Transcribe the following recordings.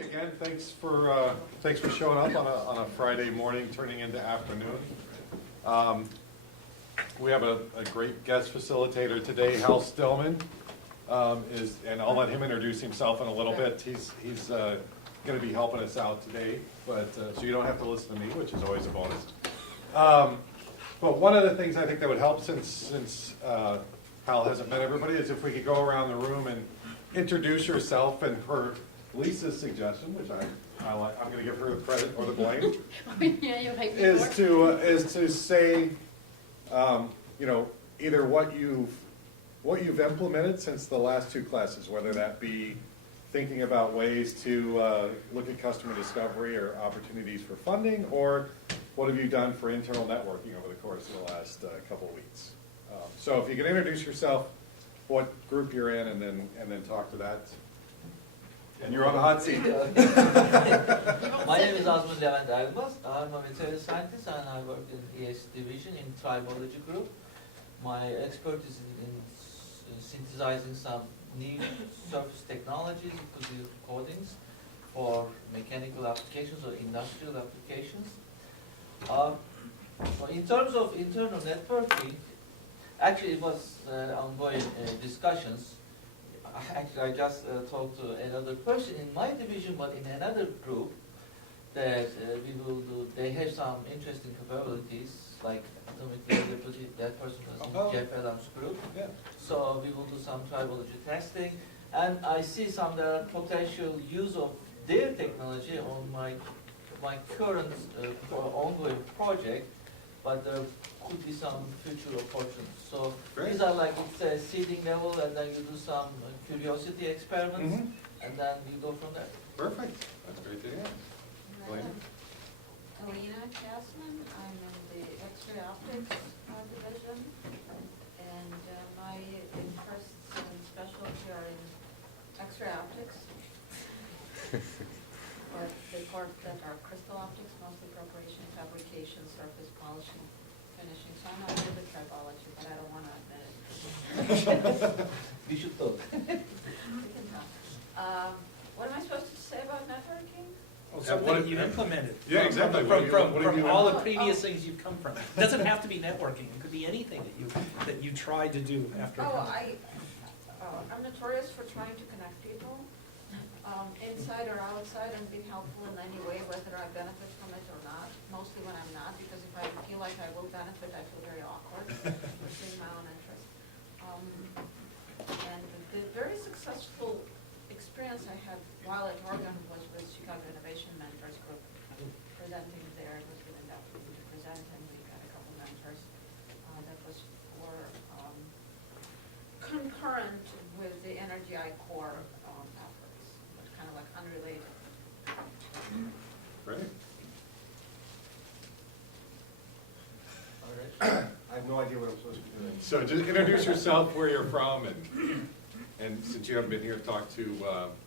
again, thanks for showing up on a Friday morning, turning into afternoon. We have a great guest facilitator today, Hal Stillman, and I'll let him introduce himself in a little bit. He's going to be helping us out today, but so you don't have to listen to me, which is always a bonus. But one of the things I think that would help, since Hal hasn't met everybody, is if we could go around the room and introduce yourself, and per Lisa's suggestion, which I like, I'm going to give her the credit or the blame, Yeah, you'll hate me is for it. to say, either what you've implemented since the last two classes, whether that be thinking about ways to look at customer discovery or opportunities for funding, or what have you done for internal networking over the course of the last couple of weeks. So if you can introduce yourself, what group you're in, and then talk to that. And you're on the hot seat. My name is Osman Levent Agbas. I'm a veterinary scientist and I work in ES division in tribology group. My expertise is in synthesizing some new surface technologies, including coatings, for mechanical applications or industrial applications. In terms of internal networking, actually it was ongoing discussions. Actually, I just talked to another person in my division, but in another group, that we will do. They have some interesting capabilities, like atomic laser. That person was in Jeff Adams' group. Yeah. So we will do some tribology testing, and I see some potential use of their technology on my current ongoing project, but there could be some future opportunities. So Great. these are like, it's a seeding level, and then you do some curiosity experiments, and then you go from there. Perfect. That's great to hear. Elena? Alina Chasman, I'm in the X-ray optics division, and my interests and specialty are in X-ray optics, or the part that are crystal optics, mostly preparation, fabrication, surface polishing, finishing. So I'm not good with tribology, but I don't want to admit it. We should talk. We can talk. What am I supposed to say about networking? Well, Yeah, something that you implemented. Yeah, exactly. From What have you all the implemented? previous things you've come from. It doesn't have to be networking. It could be anything that you tried to do after. I'm notorious for trying to connect people, inside or outside, and be helpful in any way, whether I benefit from it or not. Mostly when I'm not, because if I feel like I will benefit, I feel very awkward pursuing my own interest. And the very successful experience I had while at Oregon was with Chicago Innovation Mentors Group, presenting there. It was really lovely to present, and we got a couple mentors. That was for concurrent with the Energy I Core efforts, but kind of like unrelated. Great. All right. I have no idea what I'm supposed to be doing. So just introduce yourself, where you're from, and since you haven't been here, talk to,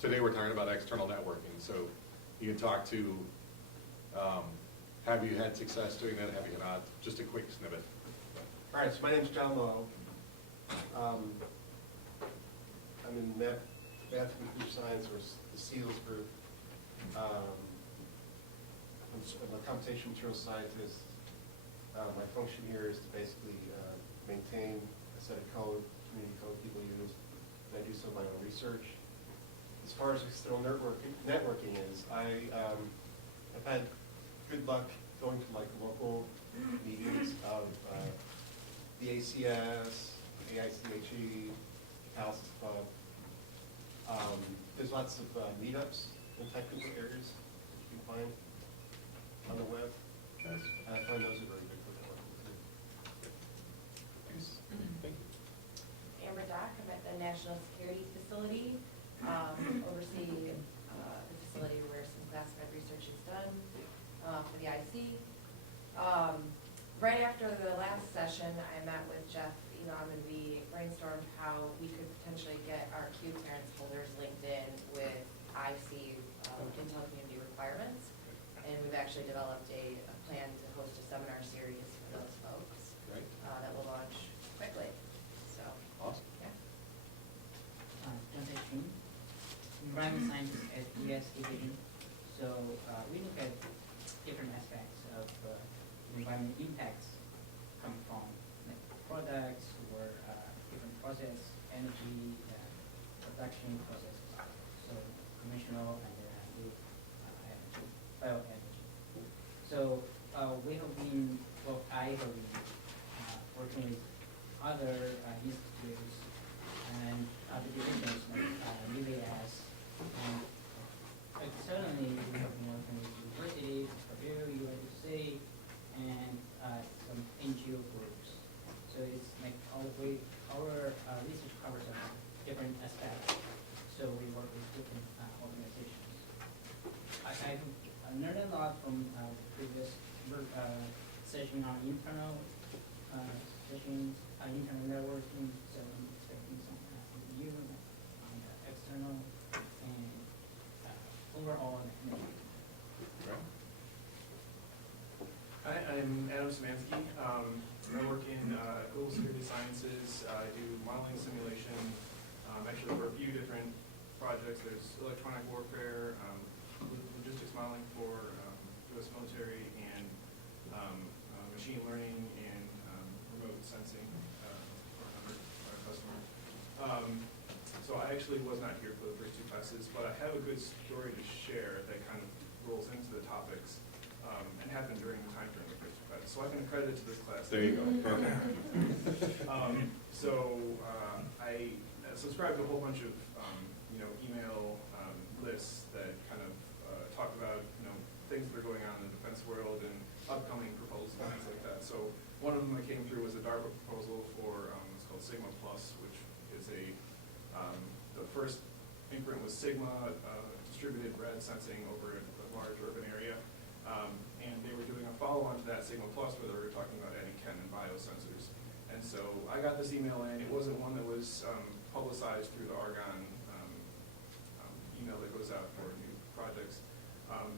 today we're talking about external networking, so you can talk to, have you had success doing that, have you not? Just a quick snippet. All right, so my name's John Lowe. I'm in math and computer science, or the SEALS group. I'm a computation materials scientist. My function here is to basically maintain a set of code, community code people use, and I do some of my own research. As far as external networking is, I've had good luck going to like local meetings of the ACS, AICHE, Palaces Club. There's lots of meetups in technical areas that you can find on the web. Yes. And I find those are very good for networking too. Thanks. Thank you. Amber Dock, I'm at the National Security Facility, overseeing the facility where some classified research is done for the IC. Right after the last session, I met with Jeff Elam and we brainstormed how we could potentially get our Q clearance holders linked in with IC Intel community requirements. And we've actually developed a plan to host a seminar series for those folks. Great. That will launch quickly. So, Awesome. yeah. Dante King, environmental scientist at ES division. So we look at different aspects of environmental impacts come from like products or different process, energy, production processes. So conventional and with energy, bioenergy. So we have been, well, I have been working with other institutes and other divisions like UAS. And externally, we have been working with universities, Purdue, UIC, and some NGO groups. So it's like our research covers different aspects. So we work with different organizations. I've learned a lot from previous session on internal sessions, internal networking. So I'm expecting something from you on the external and overall. Hi, I'm Adam Szymanski. I work in global security sciences. I do modeling simulation, actually for a few different projects. There's electronic warfare, logistics modeling for U.S. military, and machine learning and remote sensing for another customer. So I actually was not here for the first two classes, but I have a good story to share that kind of rolls into the topics and happened during the time during the first two classes. So I can accredit it to this class. There you go. I subscribed to a whole bunch of email lists that kind of talk about things that are going on in the defense world and upcoming proposals and things like that. So one of them that came through was a DARPA proposal for what's called Sigma Plus, which is the first increment was Sigma, distributed rad sensing over a large urban area. And they were doing a follow-on to that Sigma Plus where they were talking about adding chem and biosensors. And so I got this email in. It wasn't one that was publicized through the Argonne email that goes out for new projects.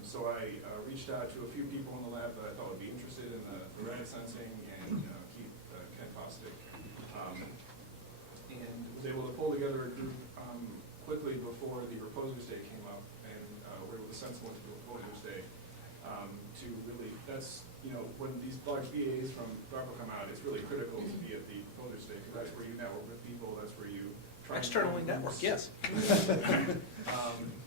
So I reached out to a few people in the lab that I thought would be interested in the rad sensing and keep Ken Fostick. And was able to pull together a group quickly before the Proposers Day came up, and were able to send someone to the Proposers Day to really, that's, when these large BAs from DARPA come out, it's really critical to be at the Proposers Day, because that's where you network with people, that's where you try Externally network, yes.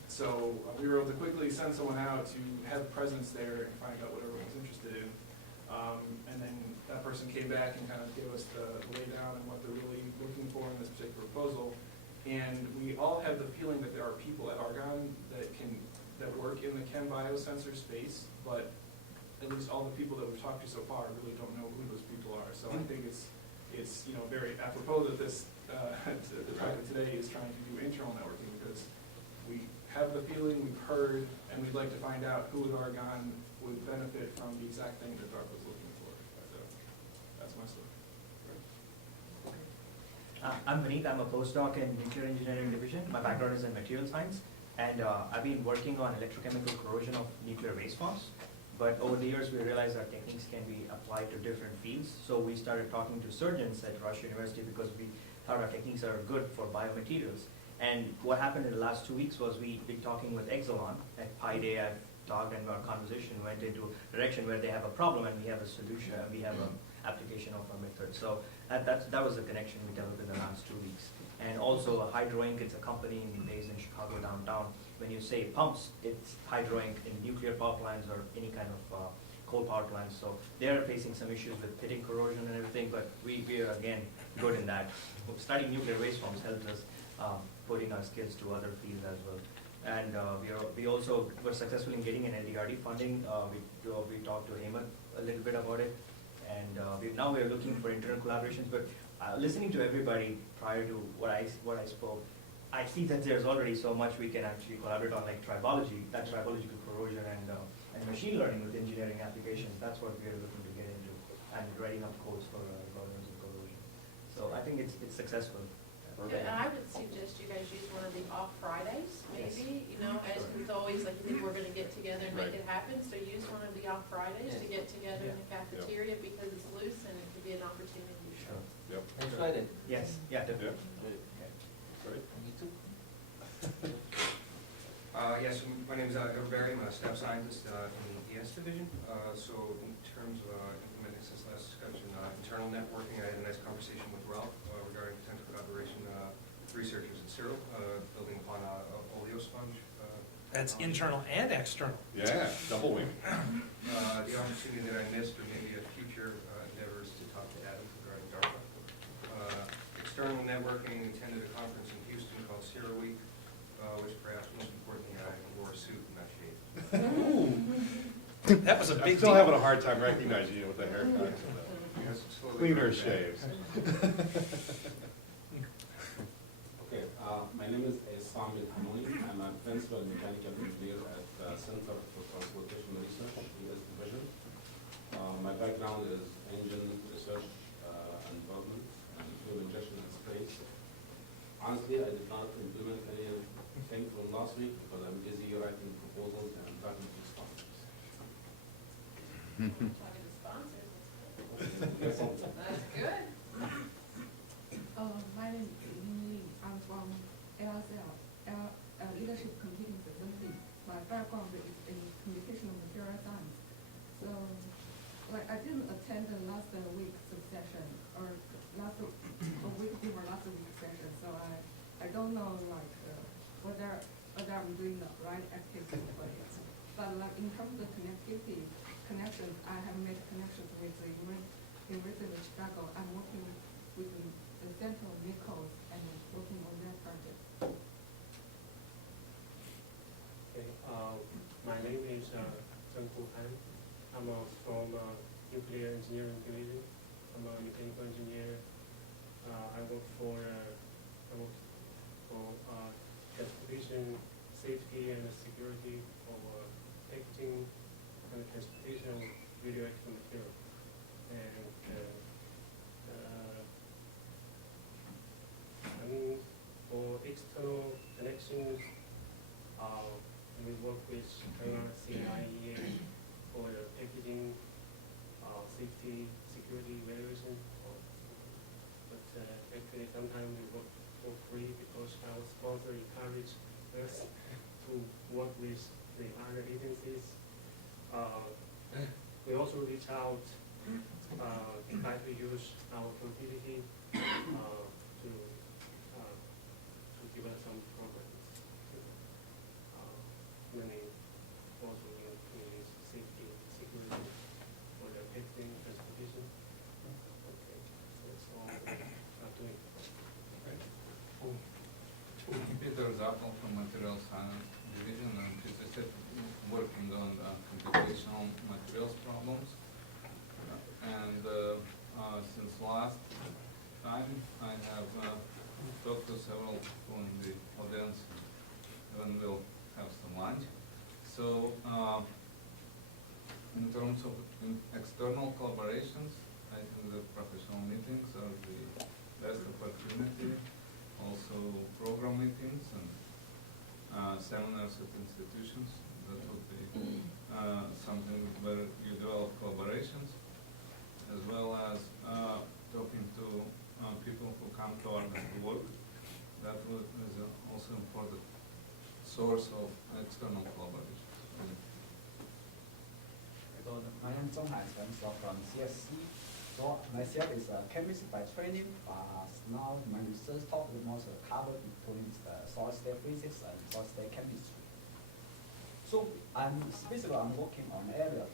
So we were able to quickly send someone out to have presence there and find out what everyone was interested in. And then that person came back and kind of gave us the laydown on what they're really looking for in this particular proposal. And we all have the feeling that there are people at Argonne that work in the chem biosensor space, but at least all the people that we've talked to so far really don't know who those people are. So I think it's very apropos that this the topic today is trying to do internal networking, because we have the feeling, we've heard, and we'd like to find out who at Argonne would benefit from the exact thing that DARPA was looking for. So that's my story. I'm Vineet. I'm a postdoc in Nuclear Engineering Division. My background is in material science, and I've been working on electrochemical corrosion of nuclear waste forms. But over the years, we realized our techniques can be applied to different fields. So we started talking to surgeons at Rush University because we thought our techniques are good for biomaterials. And what happened in the last 2 weeks was we've been talking with Exelon at Pi Day. I've talked, and our conversation went into a direction where they have a problem and we have a solution, and we have an application of our method. So that was the connection we developed in the last 2 weeks. And also Hydro Inc., it's a company based in Chicago downtown. When you say pumps, it's Hydro Inc. in nuclear power plants or any kind of coal power plants. So they're facing some issues with pitting corrosion and everything, but we are, again, good in that. Studying nuclear waste forms helps us putting our skills to other fields as well. And we also were successful in getting an LDRD funding. We talked to Hemant a little bit about it. And now we're looking for internal collaborations, but listening to everybody prior to what I spoke, I see that there's already so much we can actually collaborate on, like tribology, that's tribological corrosion, and machine learning with engineering applications. That's what we're looking to get into, and writing up codes for governance of corrosion. So I think it's successful. Yeah, and I would suggest you guys use one of the off Fridays, maybe, as it's always like, we're gonna get together and make it happen, so use one of the off Fridays to get together in the cafeteria, because it's loose and it could be an opportunity. Sure. Yep. Let's try it. Yes, yeah, definitely. Great. Me too. Yes, my name is Edward Barry. I'm a staff scientist in the ES division. So in terms of implementing since last discussion, internal networking, I had a nice conversation with Ralph regarding potential collaboration with researchers at Cyril, building upon a oleo sponge. That's internal and external. Yeah, double wing. The opportunity that I missed, or maybe a future endeavors to talk to Adam regarding DARPA. External networking, attended a conference in Houston called Cyril Week, which perhaps most importantly, I wore a suit and not shaved. That was a I'm big still deal. having a hard time recognizing you with the haircut. Yes, slowly Cleaner growing back. shaves. Okay, my name is Samir Hamoni. I'm a principal mechanical engineer at Center for Transportation Research, US Division. My background is engine research and development and fuel injection and space. Honestly, I did not implement anything from last week because I'm busy writing proposals and talking to sponsors. Talking to sponsors, Yes, that's good. My name is Lee. I'm from LSL, Leadership Computing Facility. My background is in communication material science. So, like, I didn't attend the last week's session, or a week before last week's session, so I don't know, like, whether I'm doing the right activity for it. But, like, in terms of connectivity, connections, I have made connections with the University of Chicago. I'm working with the Central Nichols and working on that project. Okay, my name is Zhenghu Han. I'm from Nuclear Engineering Division. I'm a mechanical engineer. I work for transportation safety and security for packaging and transportation radioactive material. And I mean, for external connections, we work with CIEA for the packaging safety security evaluation. But actually, sometimes we work for free because our sponsor encourage us to work with the other agencies. We also reach out, try to use our capability to give us some programs. Many also in community safety, security for the packaging transportation. Okay, so that's all I'm doing. Peter Zappel from Material Science Division, and physicist working on computational materials problems. And since last time, I have talked to several people in the audience, and we'll have some lunch. So, in terms of external collaborations, I think the professional meetings are the best opportunity. Also, program meetings and seminars at institutions. That would be something where you develop collaborations, as well as talking to people who come to our work. That is also important source of external collaboration. My name is Zhong Haishen, so from CSC. So myself is a chemist by training, but now my research topic most covered between solid state physics and solid state chemistry. So I'm working on the area of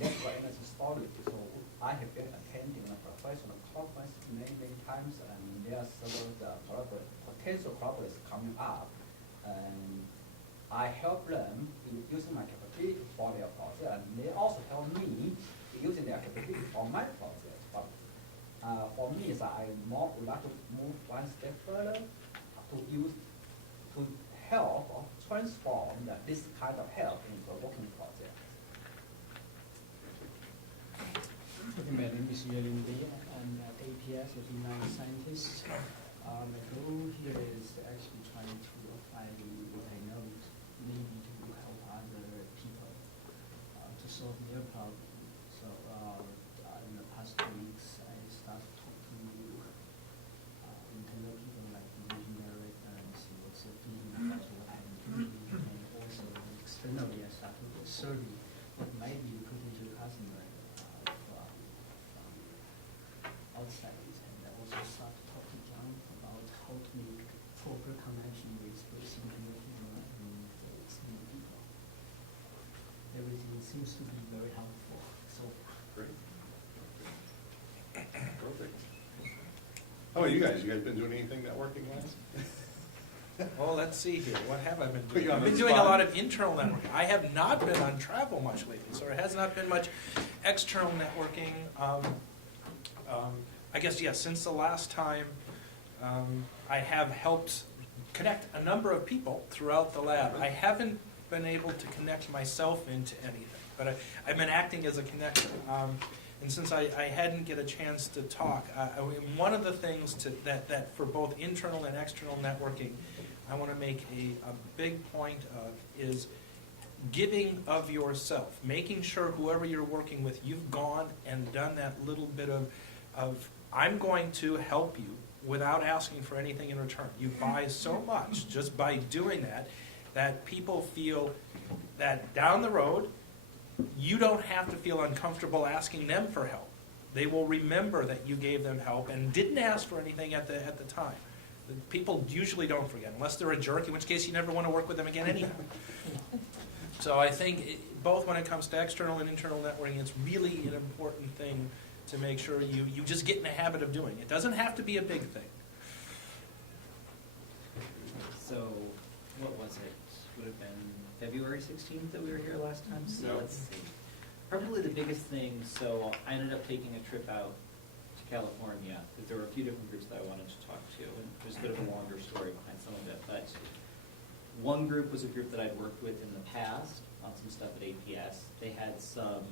electrical energy storage. So I have been attending a professional conference many times, and there are several potential collaborators coming up. And I help them in using my capability for their project, and they also help me using their capability for my project. But for me, I would like to move one step further to help or transform this kind of help into a working project. Okay, my name is Yuelin Li. I'm at APS, a female scientist. My goal here is actually trying to apply what I know maybe to help other people to solve their problem. So in the past 2 weeks, I started talking to internal people like the visionary and see what's the feeling about what I'm doing, and start to survey what might be the potential customer outside, and also start to talk to John about how to make proper connection with both internal people and external people. Everything seems to be very helpful so far. Great. Perfect. How about you guys? You guys been doing anything networking wise? Well, let's see here. What have I been Put doing? you on I've the been doing a spot. lot of internal networking. I have not been on travel much lately, so there has not been much external networking. I guess, yes, since the last time, I have helped connect a number of people throughout the lab. I haven't been able to connect myself into anything, but I've been acting as a connector. And since I hadn't get a chance to talk, one of the things that for both internal and external networking, I want to make a big point of is giving of yourself, making sure whoever you're working with, you've gone and done that little bit of I'm going to help you without asking for anything in return. You buy so much just by doing that people feel that down the road, you don't have to feel uncomfortable asking them for help. They will remember that you gave them help and didn't ask for anything at the time. People usually don't forget, unless they're a jerk, in which case you never want to work with them again anyhow. So I think both when it comes to external and internal networking, it's really an important thing to make sure you just get in the habit of doing. It doesn't have to be a big thing. So, what was it? Would have been February 16th that we were here last time? So No. let's see. Probably the biggest thing, so I ended up taking a trip out to California, because there were a few different groups that I wanted to talk to, and there's a bit of a longer story behind some of it, but one group was a group that I'd worked with in the past on some stuff at APS. They had some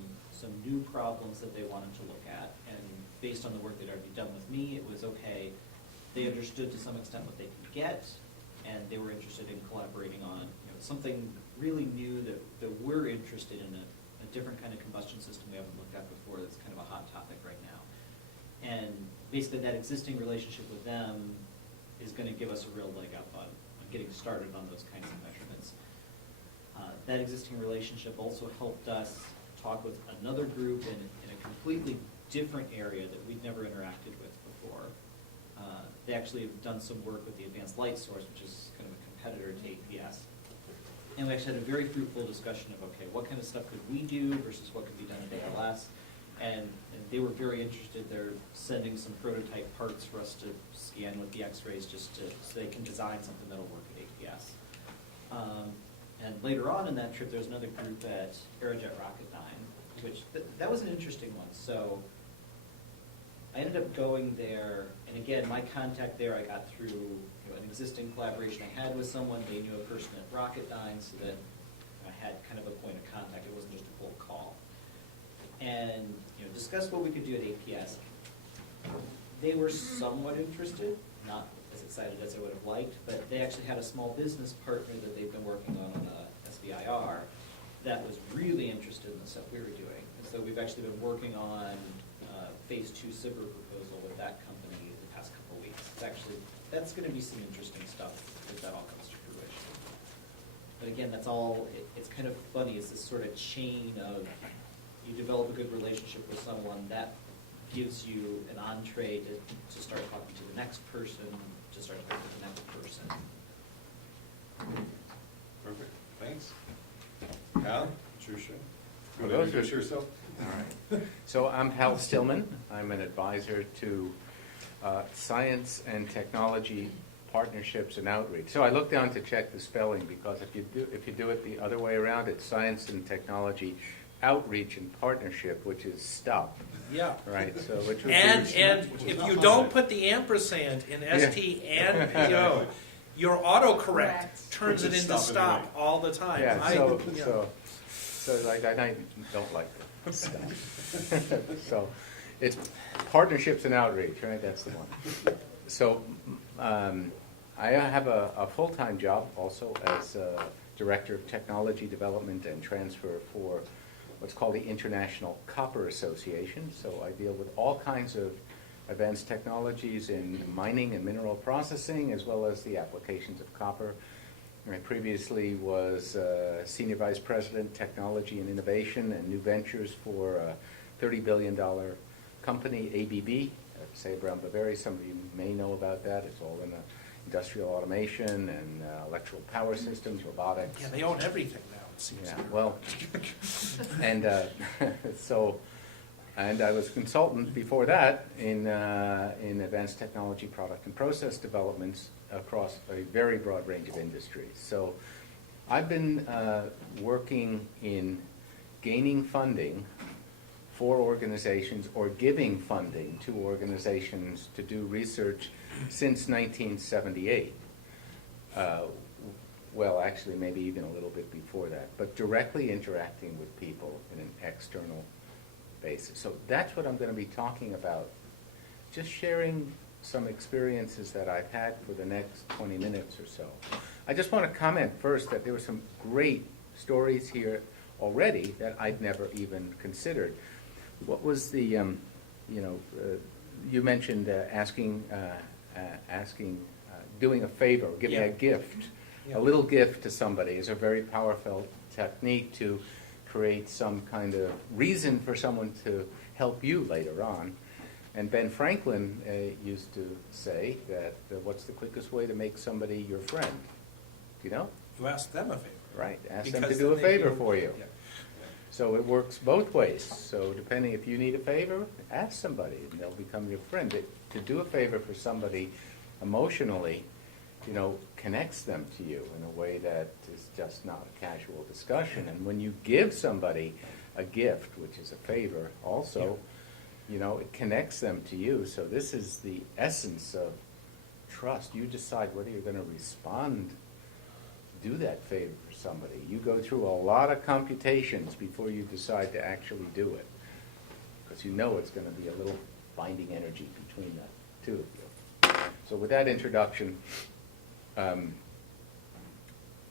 new problems that they wanted to look at, and based on the work they'd already done with me, it was okay. They understood to some extent what they could get, and they were interested in collaborating on something really new that we're interested in, a different kind of combustion system we haven't looked at before that's kind of a hot topic right now. And basically that existing relationship with them is going to give us a real leg up on getting started on those kinds of measurements. That existing relationship also helped us talk with another group in a completely different area that we'd never interacted with before. They actually have done some work with the Advanced Light Source, which is kind of a competitor to APS. And we actually had a very fruitful discussion of, okay, what kind of stuff could we do versus what could be done at ALS? And they were very interested. They're sending some prototype parts for us to scan with the X-rays so they can design something that'll work at APS. And later on in that trip, there was another group at Aerojet Rocketdyne, which that was an interesting one. So I ended up going there, and again, my contact there I got through an existing collaboration I had with someone. They knew a person at Rocketdyne, so that I had kind of a point of contact. It wasn't just a cold call. And discussed what we could do at APS. They were somewhat interested, not as excited as I would have liked, but they actually had a small business partner that they've been working on SBIR that was really interested in the stuff we were doing. And so we've actually been working on phase 2 SIBR proposal with that company the past couple of weeks. That's going to be some interesting stuff if that all comes to fruition. But again, that's all, it's kind of funny, it's this sort of chain of you develop a good relationship with someone, that gives you an entree to start talking to the next person, to start talking to the next person. Perfect, thanks. Hal, it's your show. You want to introduce yourself? All right. So I'm Hal Stillman. I'm an advisor to Science and Technology Partnerships and Outreach. So I looked down to check the spelling, because if you do it the other way around, it's Science and Technology Outreach and Partnership, which is STOP. Yeah. Right. So which would and be, if you don't put the ampersand in ST and PO, your autocorrect turns it into stop all the time. Yeah. So like I don't like it. So it's partnerships and outreach, right? That's the one. So I have a full-time job also as Director of Technology Development and Transfer for what's called the International Copper Association. So I deal with all kinds of advanced technologies in mining and mineral processing, as well as the applications of copper. I previously was Senior Vice President, Technology and Innovation and New Ventures for a $30 billion company, ABB, at Sabre, Bavaria. Some of you may know about that. It's all in industrial automation and electrical power systems, robotics. Yeah, they own everything now, it seems. Yeah, well, and and I was a consultant before that in advanced technology, product and process developments across a very broad range of industries. So I've been working in gaining funding for organizations or giving funding to organizations to do research since 1978. Well, actually, maybe even a little bit before that, but directly interacting with people in an external basis. So that's what I'm going to be talking about. Just sharing some experiences that I've had for the next 20 minutes or so. I just want to comment first that there were some great stories here already that I'd never even considered. What was the, you mentioned doing a favor, giving a gift. A little gift to somebody is a very powerful technique to create some kind of reason for someone to help you later on. And Ben Franklin used to say that what's the quickest way to make somebody your friend? Do you know? You ask them a favor. Right, ask them Because to do a then they favor feel- for you. Yeah. So it works both ways. So depending if you need a favor, ask somebody and they'll become your friend. To do a favor for somebody emotionally, connects them to you in a way that is just not a casual discussion. And when you give somebody a gift, which is a favor also, it connects them to you. So this is the essence of trust. You decide whether you're going to respond, do that favor for somebody. You go through a lot of computations before you decide to actually do it, because you know it's going to be a little binding energy between the two of you. So with that introduction,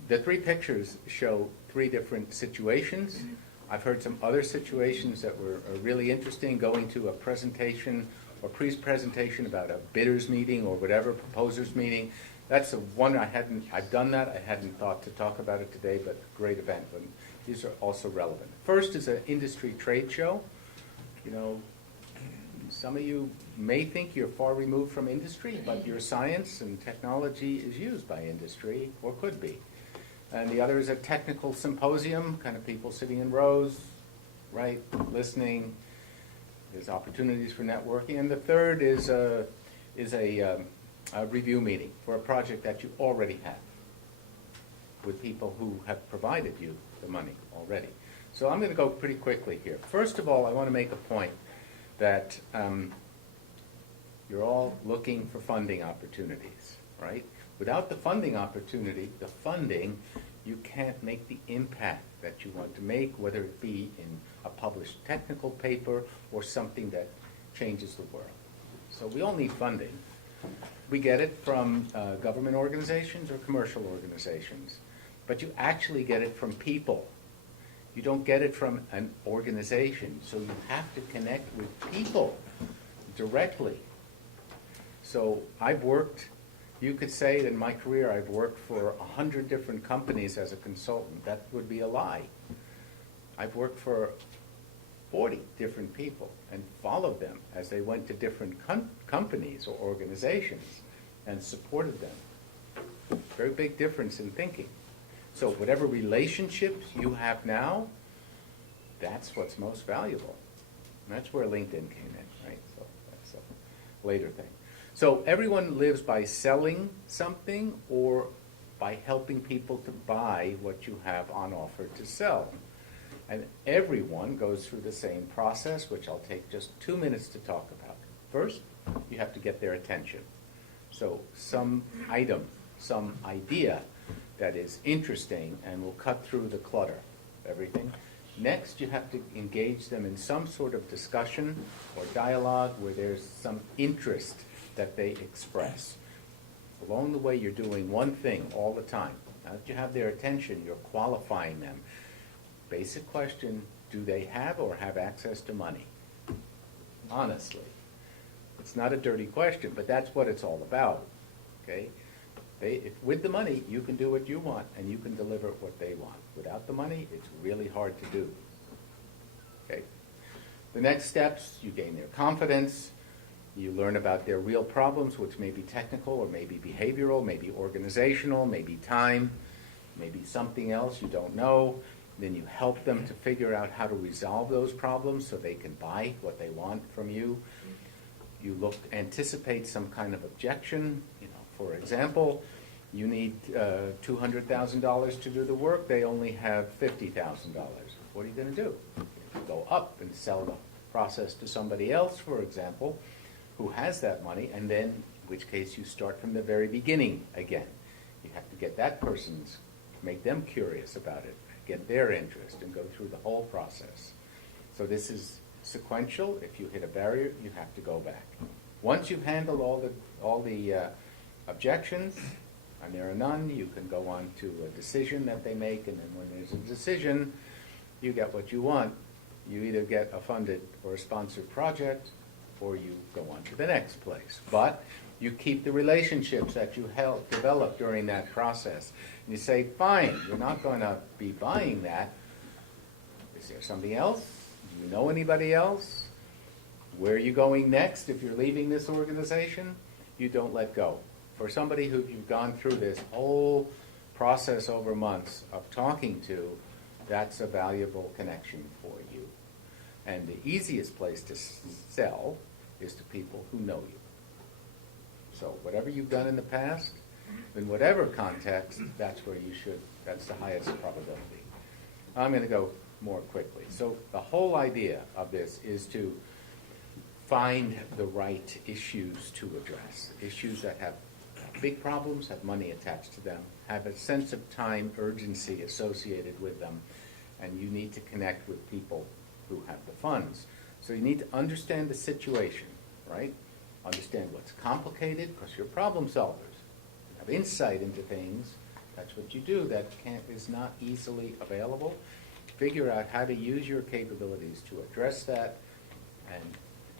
the three pictures show three different situations. I've heard some other situations that were really interesting, going to a presentation or pre-presentation about a bidders meeting or whatever, proposers meeting. That's the one I've done that. I hadn't thought to talk about it today, but great event. But these are also relevant. First is an industry trade show. Some of you may think you're far removed from industry, but your science and technology is used by industry, or could be. And the other is a technical symposium, kind of people sitting in rows, right, listening. There's opportunities for networking. And the third is a review meeting for a project that you already have with people who have provided you the money already. So I'm going to go pretty quickly here. First of all, I want to make a point that you're all looking for funding opportunities, right? Without the funding opportunity, the funding, you can't make the impact that you want to make, whether it be in a published technical paper or something that changes the world. So we all need funding. We get it from government organizations or commercial organizations, but you actually get it from people. You don't get it from an organization, so you have to connect with people directly. So I've worked, you could say that in my career I've worked for 100 different companies as a consultant. That would be a lie. I've worked for 40 different people and followed them as they went to different companies or organizations and supported them. Very big difference in thinking. So whatever relationships you have now, that's what's most valuable. And that's where LinkedIn came in, right? So that's a later thing. So everyone lives by selling something or by helping people to buy what you have on offer to sell. And everyone goes through the same process, which I'll take just 2 minutes to talk about. First, you have to get their attention. So some item, some idea that is interesting and will cut through the clutter, everything. Next, you have to engage them in some sort of discussion or dialogue where there's some interest that they express. Along the way, you're doing one thing all the time. Now that you have their attention, you're qualifying them. Basic question, do they have or have access to money? Honestly. It's not a dirty question, but that's what it's all about. Okay? With the money, you can do what you want, and you can deliver what they want. Without the money, it's really hard to do. Okay? The next steps, you gain their confidence, you learn about their real problems, which may be technical, or maybe behavioral, maybe organizational, maybe time, maybe something else you don't know. Then you help them to figure out how to resolve those problems so they can buy what they want from you. You anticipate some kind of objection. For example, you need $200,000 to do the work. They only have $50,000. What are you going to do? You go up and sell the process to somebody else, for example, who has that money, and then, in which case, you start from the very beginning again. You have to get that person's, make them curious about it, get their interest, and go through the whole process. So this is sequential. If you hit a barrier, you have to go back. Once you've handled all the objections, and there are none, you can go on to a decision that they make, and then when there's a decision, you get what you want. You either get a funded or a sponsored project, or you go on to the next place. But you keep the relationships that you helped develop during that process. And you say, fine, you're not going to be buying that. Is there something else? Do you know anybody else? Where are you going next if you're leaving this organization? You don't let go. For somebody who you've gone through this whole process over months of talking to, that's a valuable connection for you. And the easiest place to sell is to people who know you. So whatever you've done in the past, in whatever context, that's where you should, that's the highest probability. I'm going to go more quickly. So the whole idea of this is to find the right issues to address. Issues that have big problems, have money attached to them, have a sense of time urgency associated with them, and you need to connect with people who have the funds. So you need to understand the situation, right? Understand what's complicated, because you're problem solvers. You have insight into things. That's what you do. That is not easily available. Figure out how to use your capabilities to address that, and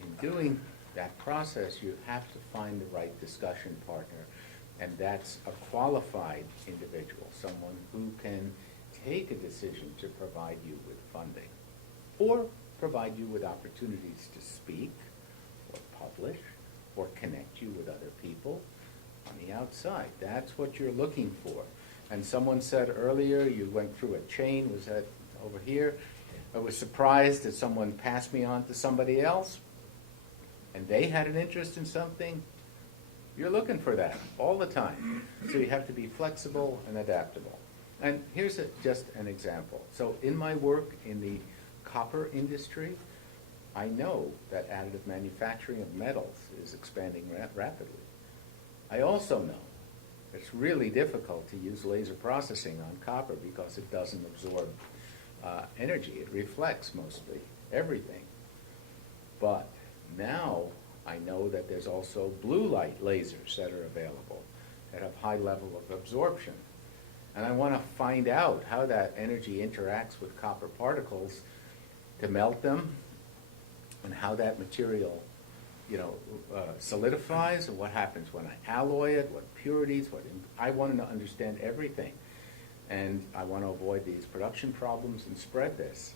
in doing that process, you have to find the right discussion partner, and that's a qualified individual, someone who can take a decision to provide you with funding, or provide you with opportunities to speak, or publish, or connect you with other people on the outside. That's what you're looking for. And someone said earlier, you went through a chain, was that over here? I was surprised that someone passed me on to somebody else, and they had an interest in something. You're looking for that all the time. So you have to be flexible and adaptable. And here's just an example. So in my work in the copper industry, I know that additive manufacturing of metals is expanding rapidly. I also know it's really difficult to use laser processing on copper because it doesn't absorb energy. It reflects mostly everything. But now I know that there's also blue light lasers that are available that have high level of absorption. And I want to find out how that energy interacts with copper particles to melt them, and how that material, solidifies, and what happens when I alloy it, what purities, I want to understand everything. And I want to avoid these production problems and spread this.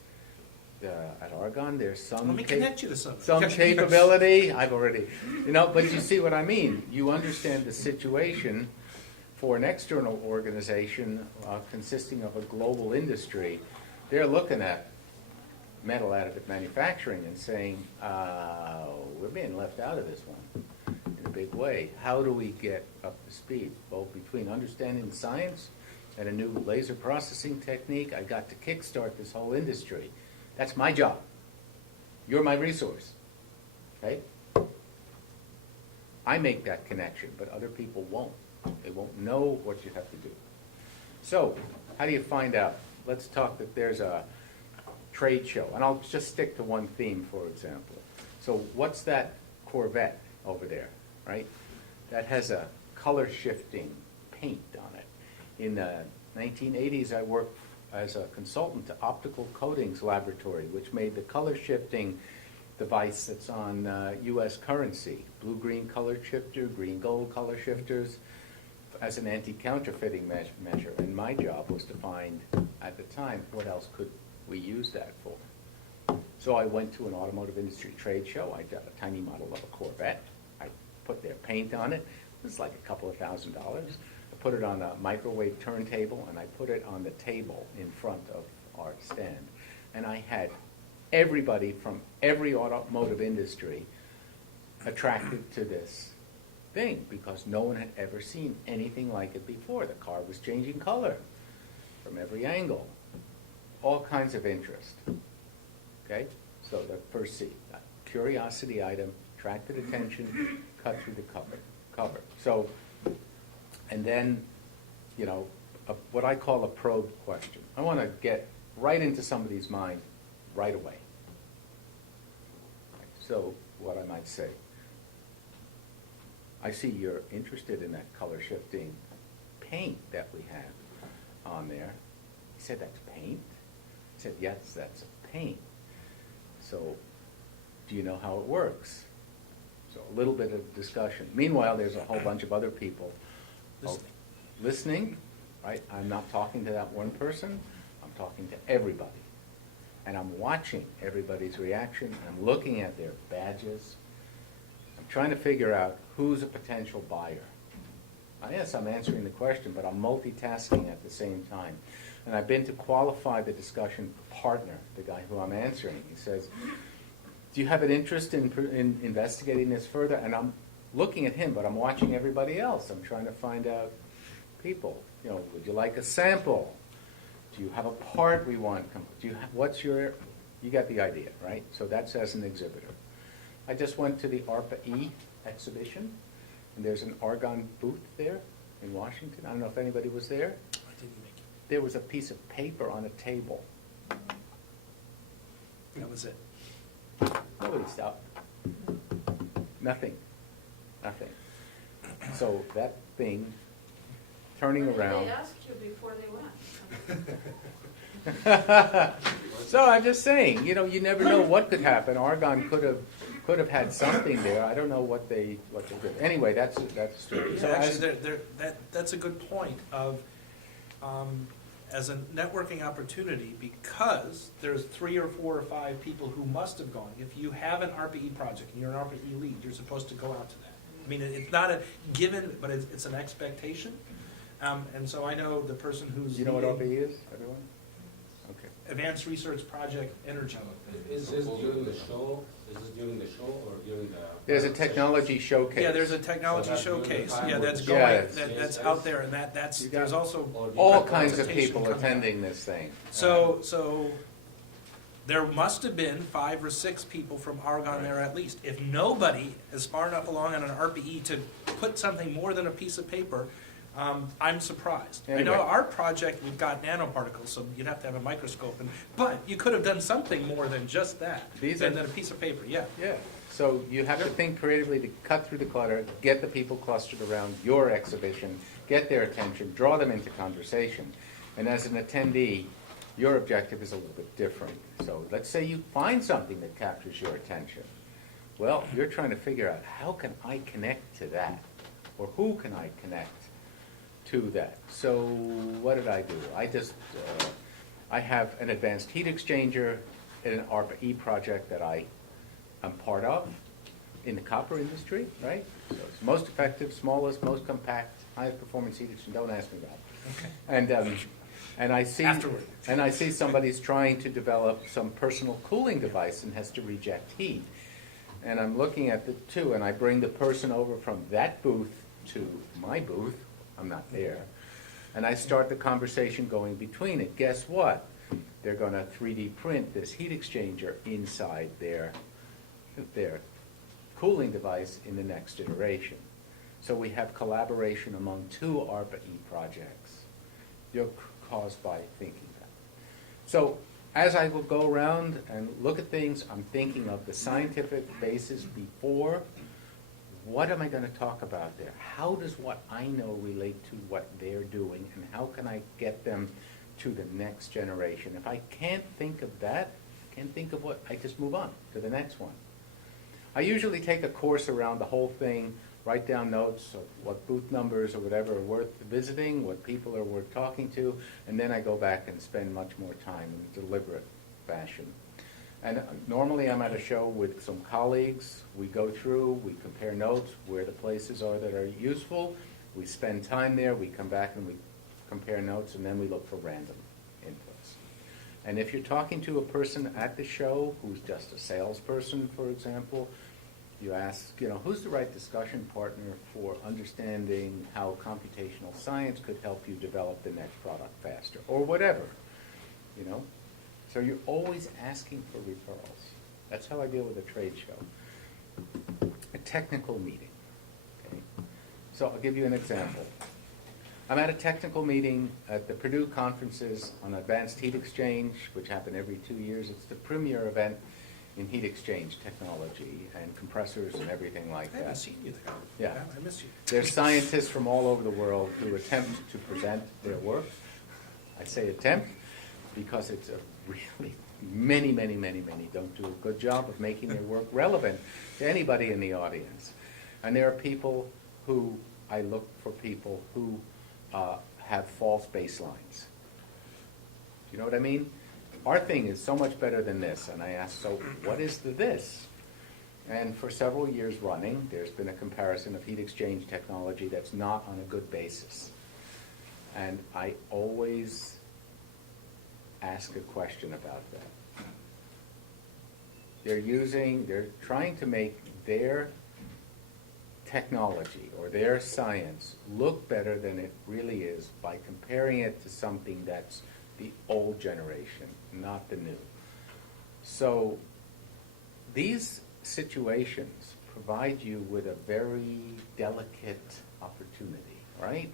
At Argonne, there's some Let me connect you to something. some capability. I've already, but you see what I mean. You understand the situation for an external organization consisting of a global industry. They're looking at metal additive manufacturing and saying, we're being left out of this one in a big way. How do we get up to speed, both between understanding the science and a new laser processing technique? I got to kickstart this whole industry. That's my job. You're my resource. Okay? I make that connection, but other people won't. They won't know what you have to do. So, how do you find out? Let's talk that there's a trade show, and I'll just stick to one theme, for example. So what's that Corvette over there, right? That has a color-shifting paint on it. In the 1980s, I worked as a consultant to Optical Coatings Laboratory, which made the color-shifting device that's on U.S. currency. Blue-green color shifter, green-gold color shifters. as an anti-counterfeiting measure, and my job was to find, at the time, what else could we use that for. So I went to an automotive industry trade show. I got a tiny model of a Corvette. I put their paint on it. It was like a couple of $1,000. I put it on a microwave turntable, and I put it on the table in front of our stand. And I had everybody from every automotive industry attracted to this thing because no one had ever seen anything like it before. The car was changing color from every angle. All kinds of interest. Okay? So the first C, curiosity item, attracted attention, cut through the cover. So, and then, you know, what I call a probe question. I want to get right into somebody's mind right away. So, what I might say, I see you're interested in that color shifting paint that we have on there. He said, that's paint? I said, yes, that's paint. So, do you know how it works? So a little bit of discussion. Meanwhile, there's a whole bunch of other people listening, right? I'm not talking to that one person. I'm talking to everybody. And I'm watching everybody's reaction. And I'm looking at their badges. I'm trying to figure out who's a potential buyer. Yes, I'm answering the question, but I'm multitasking at the same time. And I've been to qualify the discussion partner, the guy who I'm answering. He says, do you have an interest in investigating this further? And I'm looking at him, but I'm watching everybody else. I'm trying to find out people. You know, would you like a sample? Do you have a part we want? Do you have, you got the idea, right? So that's as an exhibitor. I just went to the ARPA-E exhibition, and there's an argon booth there in Washington. I don't know if anybody was there. I didn't make it. There was a piece of paper on a table. That was it. Nobody stopped. Nothing. Nothing. So that thing turning What did around. they ask you before they went? So I'm just saying, you know, you never know what could happen. Argon could have had something there. I don't know what they did. Anyway, that's the story. So Actually, that's a good point of, as a networking opportunity, because there's 3 or 4 or 5 people who must have gone. If you have an RPE project and you're an RPE lead, you're supposed to go out to that. I mean, it's not a given, but it's an expectation. And so I know the person who's you know what leading RPE is, everyone? Okay. Advanced Research Project Energy. Is this during the show? Is this during the show or during the? There's a technology showcase. Yeah, there's a technology So that's during the showcase. time Yeah, where that's the going. Yeah, That's out there, and that's there's also all kinds of presentation people coming out. attending this thing. So there must have been 5 or 6 people from Argonne there at least. If nobody is far enough along on an RPE to put something more than a piece of paper, I'm surprised. Anyway. I know our project, we've got nanoparticles, so you'd have to have a microscope, but you could have done something more than just that, than a piece of paper, yeah. Yeah, so you have to think creatively to cut through the clutter, get the people clustered around your exhibition, get their attention, draw them into conversation. And as an attendee, your objective is a little bit different. So let's say you find something that captures your attention. Well, you're trying to figure out, how can I connect to that? Or who can I connect to that? So what did I do? I have an advanced heat exchanger in an ARPA-E project that I am part of in the copper industry, right? So it's most effective, smallest, most compact, highest performance heat exchanger. Don't ask me about it. Okay. And I see Afterward. and I see somebody's trying to develop some personal cooling device and has to reject heat. And I'm looking at the two, and I bring the person over from that booth to my booth. I'm not there. And I start the conversation going between it. Guess what? They're going to 3D print this heat exchanger inside their cooling device in the next iteration. So we have collaboration among 2 ARPA-E projects. You're caused by thinking that. So as I will go around and look at things, I'm thinking of the scientific basis before. What am I going to talk about there? How does what I know relate to what they're doing, and how can I get them to the next generation? If I can't think of that, I can't think of what, I just move on to the next one. I usually take a course around the whole thing write down notes of what booth numbers or whatever are worth visiting, what people are worth talking to, and then I go back and spend much more time in a deliberate fashion. And normally I'm at a show with some colleagues. We go through, we compare notes, where the places are that are useful. We spend time there, we come back and we compare notes, and then we look for random inputs. And if you're talking to a person at the show who's just a salesperson, for example, you ask, who's the right discussion partner for understanding how computational science could help you develop the next product faster, or whatever, So you're always asking for referrals. That's how I deal with a trade show. A technical meeting. Okay? So I'll give you an example. I'm at a technical meeting at the Purdue conferences on advanced heat exchange, which happen every 2 years. It's the premier event in heat exchange technology and compressors and everything like that. I haven't seen you there. Yeah. I miss you. There's scientists from all over the world who attempt to present their work. I say attempt because it's a really, many don't do a good job of making their work relevant to anybody in the audience. And there are people who, I look for people who have false baselines. Do you know what I mean? Our thing is so much better than this. And I ask, so what is the this? And for several years running, there's been a comparison of heat exchange technology that's not on a good basis. And I always ask a question about that. They're trying to make their technology or their science look better than it really is by comparing it to something that's the old generation, not the new. So these situations provide you with a very delicate opportunity, right?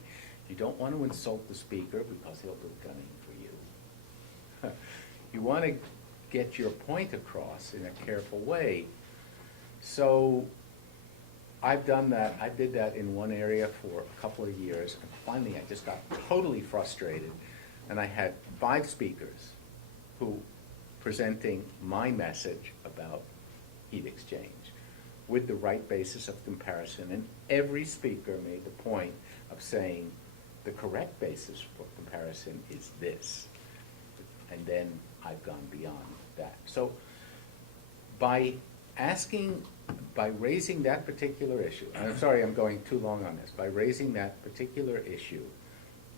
You don't want to insult the speaker because he'll do gunning for you. You want to get your point across in a careful way. So I've done that. I did that in one area for a couple of years, and finally I just got totally frustrated, and I had 5 speakers who presenting my message about heat exchange with the right basis of comparison, and every speaker made the point of saying the correct basis for comparison is this, and then I've gone beyond that. So by raising that particular issue, and I'm sorry I'm going too long on this, by raising that particular issue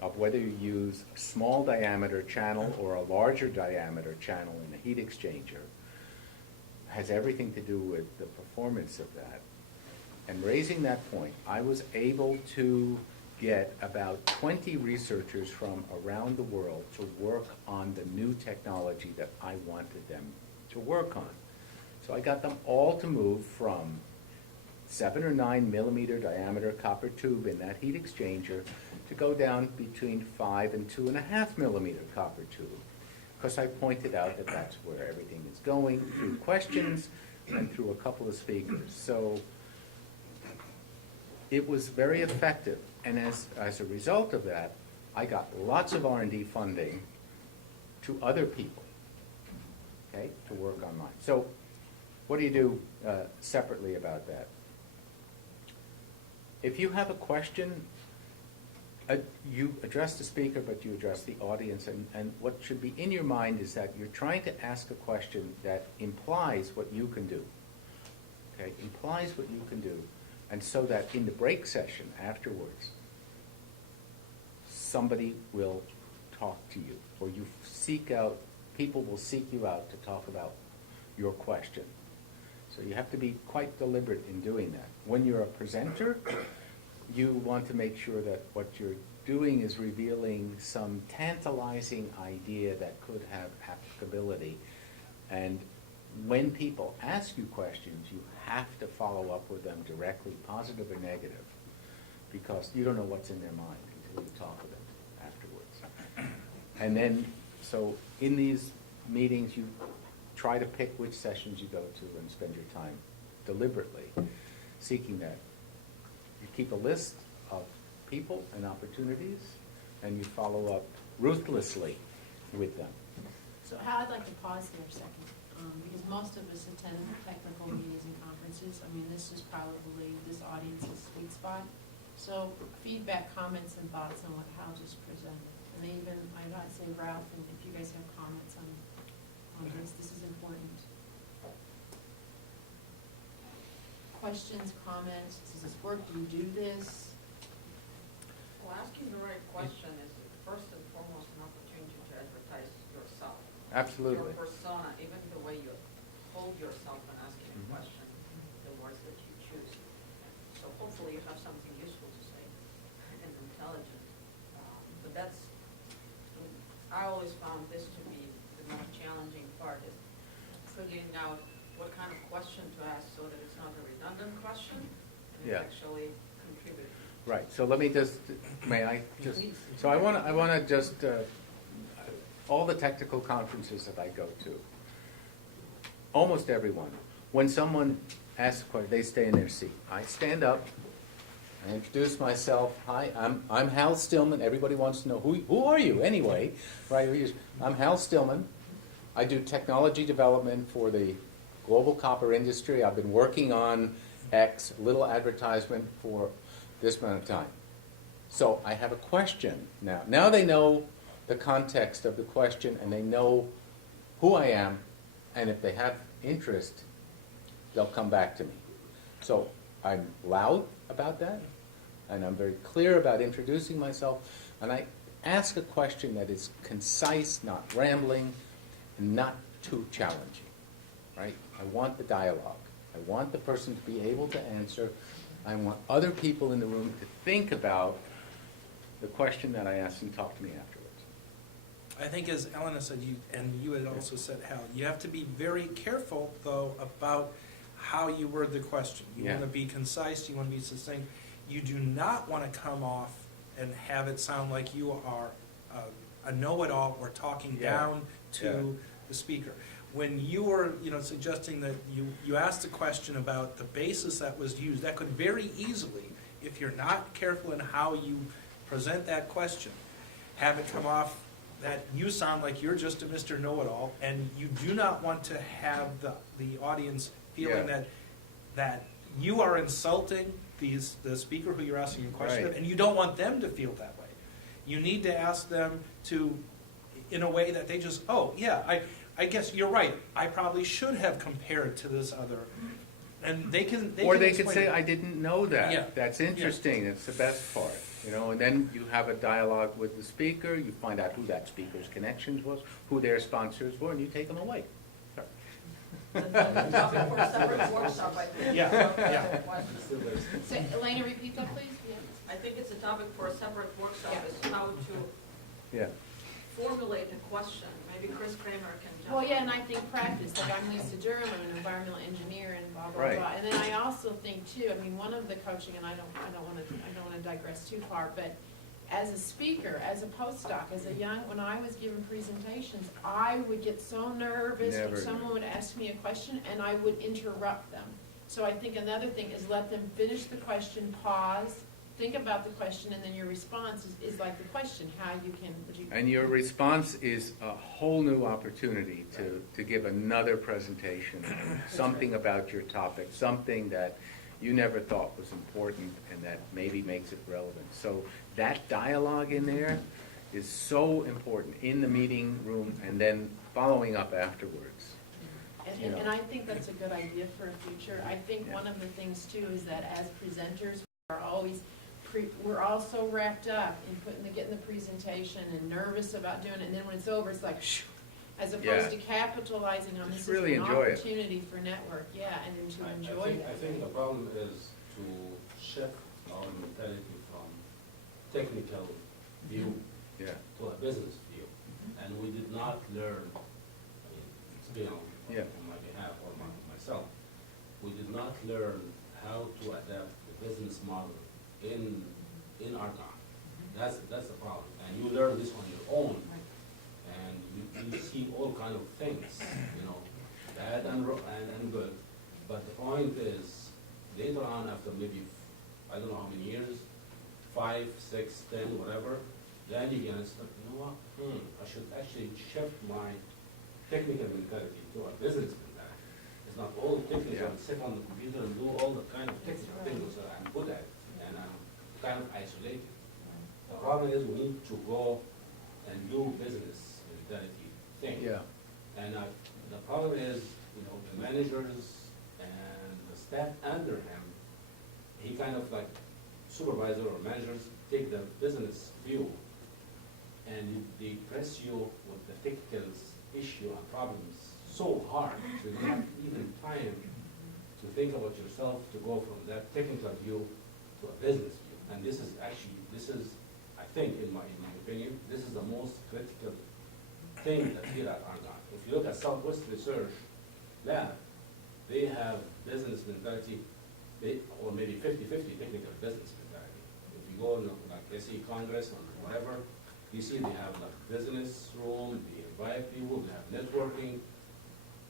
of whether you use a small diameter channel or a larger diameter channel in a heat exchanger, has everything to do with the performance of that. And raising that point, I was able to get about 20 researchers from around the world to work on the new technology that I wanted them to work on. So I got them all to move from 7 or 9 millimeter diameter copper tube in that heat exchanger to go down between 5 and 2.5 millimeter copper tube, because I pointed out that that's where everything is going through questions and through a couple of speakers. So it was very effective, and as a result of that, I got lots of R&D funding to other people, okay, to work on mine. So what do you do separately about that? If you have a question, you address the speaker, but you address the audience, and what should be in your mind is that you're trying to ask a question that implies what you can do, okay, implies what you can do, and so that in the break session afterwards, somebody will talk to you, or you seek out, people will seek you out to talk about your question. So you have to be quite deliberate in doing that. When you're a presenter, you want to make sure that what you're doing is revealing some tantalizing idea that could have applicability. And when people ask you questions, you have to follow up with them directly, positive or negative, because you don't know what's in their mind until you talk with them afterwards. And then, so in these meetings, you try to pick which sessions you go to and spend your time deliberately seeking that. You keep a list of people and opportunities, and you follow up ruthlessly with them. So I'd like to pause there a second, because most of us attend technical meetings and conferences audiences. I mean, this is probably this audience's sweet spot. So feedback, comments, and thoughts on what Hal just presented. And even, I'd say Ralph, and if you guys have comments on this is important. Questions, comments, does this work, do you do this? Well, asking the right question is first and foremost an opportunity to advertise yourself. Absolutely. Your persona, even the way you hold yourself when asking a Mhm. question, the words that you choose. So hopefully you have something useful to say and intelligent. But that's, I always found this to be the most challenging part, is figuring out what kind of question to ask so that it's not a redundant question and Yeah. it actually contributes. Right, so let me just, may I just, so I want to just, all the technical conferences that I go to, almost everyone, when someone asks a question, they stay in their seat. I stand up, I introduce myself. Hi, I'm Hal Stillman. Everybody wants to know, who are you anyway? Right? I'm Hal Stillman. I do technology development for the global copper industry. I've been working on X, little advertisement for this amount of time. So I have a question now. Now they know the context of the question and they know who I am, and if they have interest, they'll come back to me. So I'm loud about that, and I'm very clear about introducing myself, and I ask a question that is concise, not rambling, and not too challenging, right? I want the dialogue. I want the person to be able to answer. I want other people in the room to think about the question that I asked and talk to me afterwards. I think as Elena said, you had also said, Hal, you have to be very careful, though, about how you word the question. You Yeah. want to be concise, you want to be succinct. You do not want to come off and have it sound like you are a know-it-all or talking Yeah. down to Yeah. the speaker. When you were suggesting that you asked a question about the basis that was used, that could very easily, if you're not careful in how you present that question, have it come off that you sound like you're just a Mr. Know-it-all, and you do not want to have the audience feeling Yeah. that you are insulting the speaker who you're asking a question of, Right. and you don't want them to feel that way. You need to ask them to, in a way that they just, oh, yeah, I guess you're right. I probably should have compared to this other. And they can could explain say, it. I didn't know that. Yeah. That's interesting. It's the best part. And then you have a dialogue with the speaker. You find out who that speaker's connections was, who their sponsors were, and you take them away. Sorry. Topic for a separate workshop, I think. Yeah. So Elena, repeat that, please? Yeah. I think it's a topic for a separate workshop, is how to Yeah. formulate a question. Maybe Chris Kramer can jump Well, yeah, in. and I think practice, like I'm Lisa Durham, I'm an environmental engineer and blah, blah, Right. blah. And then I also think too, I mean, one of the coaching, and I don't want to digress too far, but as a speaker, as a postdoc, when I was giving presentations, I would get so nervous Never. when someone would ask me a question and I would interrupt them. So I think another thing is let them finish the question, pause, think about the question, and then your response is like the question, how you can. And your response is a whole new opportunity to give another presentation, something about your topic, something that you never thought was important and that maybe makes it relevant. So that dialogue in there is so important in the meeting room and then following up afterwards. And I think that's a good idea for a future. I think one of the things too is that as presenters, we're all so wrapped up in getting the presentation and nervous about doing it, and then when it's over, it's like, shoo, as opposed to capitalizing on Just this really as an enjoy it. opportunity for network, and then to enjoy it. I think the problem is to shift our mentality from technical view to a business view. And we did not learn, speaking on my behalf or myself, we did not learn how to adapt the business model in our time. That's the problem. And you learn this on your own, and you see all kind of things, bad and good. But the point is, later on, after maybe, I don't know how many years, 5, 6, 10, whatever, then you're gonna start, you know what, I should actually shift my technical mentality to a business mentality. It's not all technical, sit on the computer and do all the kind of technical things that I'm good at, and I'm kind of isolated. The problem is we need to go and do business mentality thing. Yeah. And the problem is, you know, the managers and the staff under him, he kind of like supervisor or managers take the business view and they press you with the technical issue and problems so hard, so you don't have even time to think about yourself to go from that technical view to a business view. And this is actually, I think, in my opinion, this is the most critical thing that here at Argonne. If you look at Southwest Research Lab, they have business mentality, or maybe 50-50 technical business mentality. If you go in like SE Congress or whatever, you see they have like business room, they invite people, they have networking.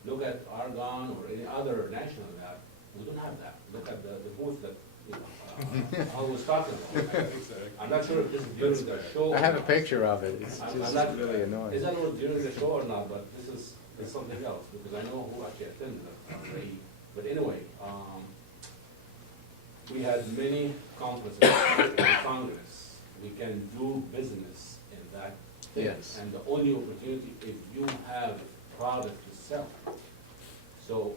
Look at Argonne or any other national lab, we don't have that. Look at the booth that I was talking about. I'm not sure if this is during the show. I have a picture of it. It's I'm just not- really annoying. Is that during the show or not? But this is something else because I know who actually attended it already. But anyway, we had many conferences in Congress. We can do business in that thing. Yes. And the only opportunity if you have product to sell. So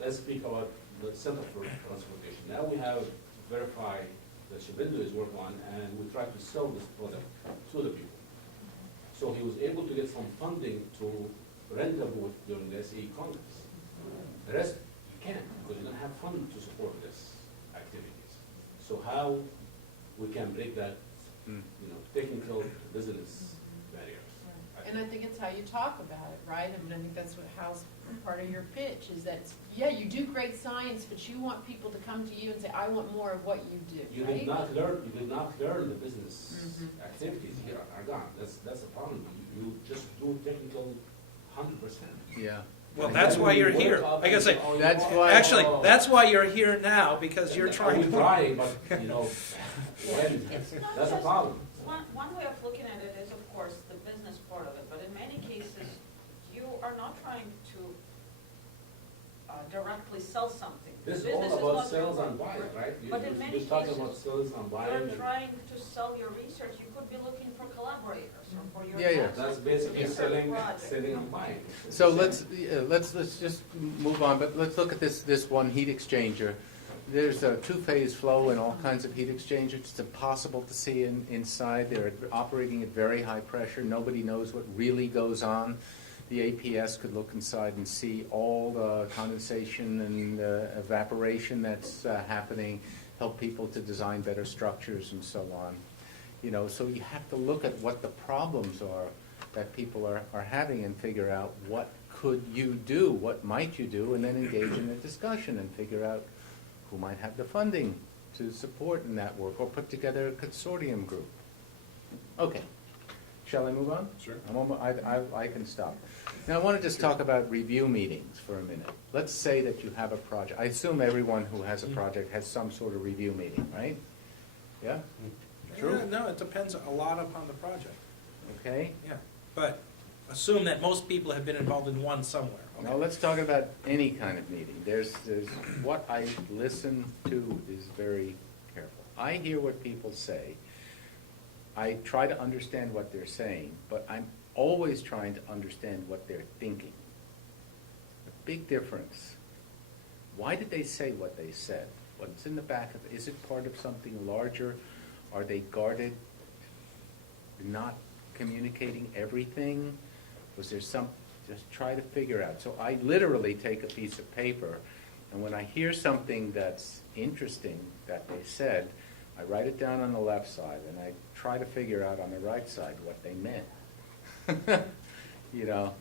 let's speak about the Center for Transportation. Now we have verified that Shabindo is working on, and we try to sell this product to the people. So he was able to get some funding to rent a booth during the SE Congress. The rest, you can't, because you don't have funding to support this activities. So how we can break that, you know, technical business barriers. And I think it's how you talk about it, right? I mean, I think that's what Hal's part of your pitch is that, yeah, you do great science, but you want people to come to you and say, I want more of what you do, You right? did not learn the business activities here at Argonne. That's the problem. You just do technical 100%. Yeah. Well, that's why you're here. I gotta say, That's why. actually, that's why you're here now, because you're trying to. trying, but, you know, when, It's not that's a just- problem. One way of looking at it is, of course, the business part of it, but in many cases, you are not trying to directly sell something. The This is business all about not sales your- and buying, right? But in many You're talking about cases, sales and buying. You're and- trying to sell your research, you could be looking for collaborators or for your. Yeah, yeah. next That's basically research selling project. and buying. So let's just move on, but let's look at this one heat exchanger. There's a two-phase flow and all kinds of heat exchangers. It's impossible to see inside. They're operating at very high pressure. Nobody knows what really goes on. The APS could look inside and see all the condensation and evaporation that's happening, help people to design better structures and so on. You know, so you have to look at what the problems are that people are having and figure out what could you do, what might you do, and then engage in a discussion and figure out who might have the funding to support in that work or put together a consortium group. Okay. Shall I move on? Sure. I can stop. Now, I want to just talk about review meetings for a minute. Let's say that you have a project. I assume everyone who has a project has some sort of review meeting, right? Yeah? True? No, it depends a lot upon the project. Okay. Yeah, but assume that most people have been involved in one somewhere. Okay. Now, let's talk about any kind of meeting. There's what I listen to is very careful. I hear what people say. I try to understand what they're saying, but I'm always trying to understand what they're thinking. A big difference. Why did they say what they said? What's in the back of it? Is it part of something larger? Are they guarded? Not communicating everything? Was there some, just try to figure out. So I literally take a piece of paper, and when I hear something that's interesting that they said, I write it down on the left side, and I try to figure out on the right side what they meant. You know?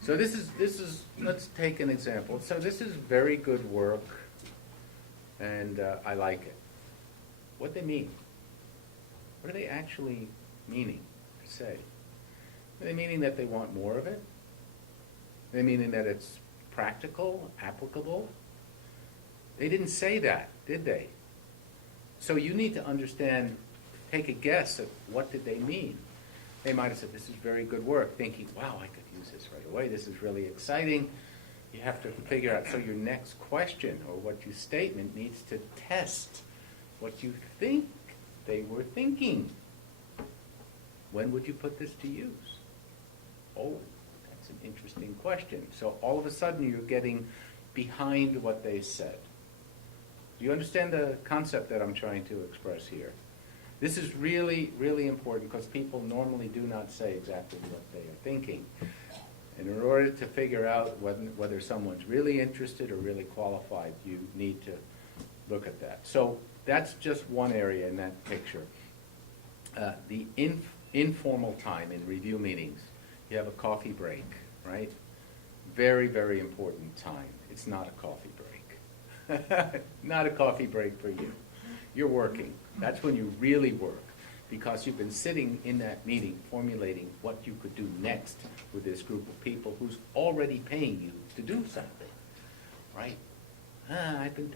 So this is, let's take an example. So this is very good work, and I like it. What they mean? What are they actually meaning to say? Are they meaning that they want more of it? Are they meaning that it's practical, applicable? They didn't say that, did they? So you need to understand, take a guess at what did they mean. They might have said, this is very good work, thinking, wow, I could use this right away. This is really exciting. You have to figure out, so your next question or what your statement needs to test what you think they were thinking. When would you put this to use? Oh, that's an interesting question. So all of a sudden you're getting behind what they said. Do you understand the concept that I'm trying to express here? This is really, really important because people normally do not say exactly what they are thinking. And in order to figure out whether someone's really interested or really qualified, you need to look at that. So that's just one area in that picture. The informal time in review meetings. You have a coffee break, right? Very, very important time. It's not a coffee break. Not a coffee break for you. You're working. That's when you really work, because you've been sitting in that meeting formulating what you could do next with this group of people who's already paying you to do something, right? I was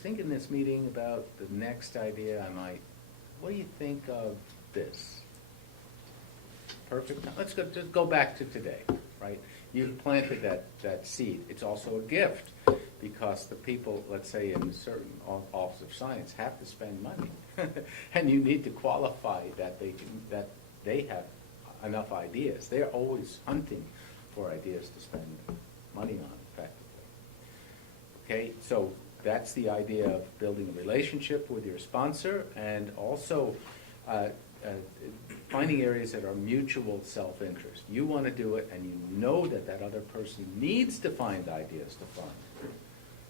thinking in this meeting about the next idea I might, what do you think of this? Perfect. Let's just go back to today, right? You've planted that seed. It's also a gift, because the people, let's say in certain office of science, have to spend money. And you need to qualify that they have enough ideas. They're always hunting for ideas to spend money on effectively. Okay, so that's the idea of building a relationship with your sponsor, and also finding areas that are mutual self-interest. You want to do it, and you know that that other person needs to find ideas to fund.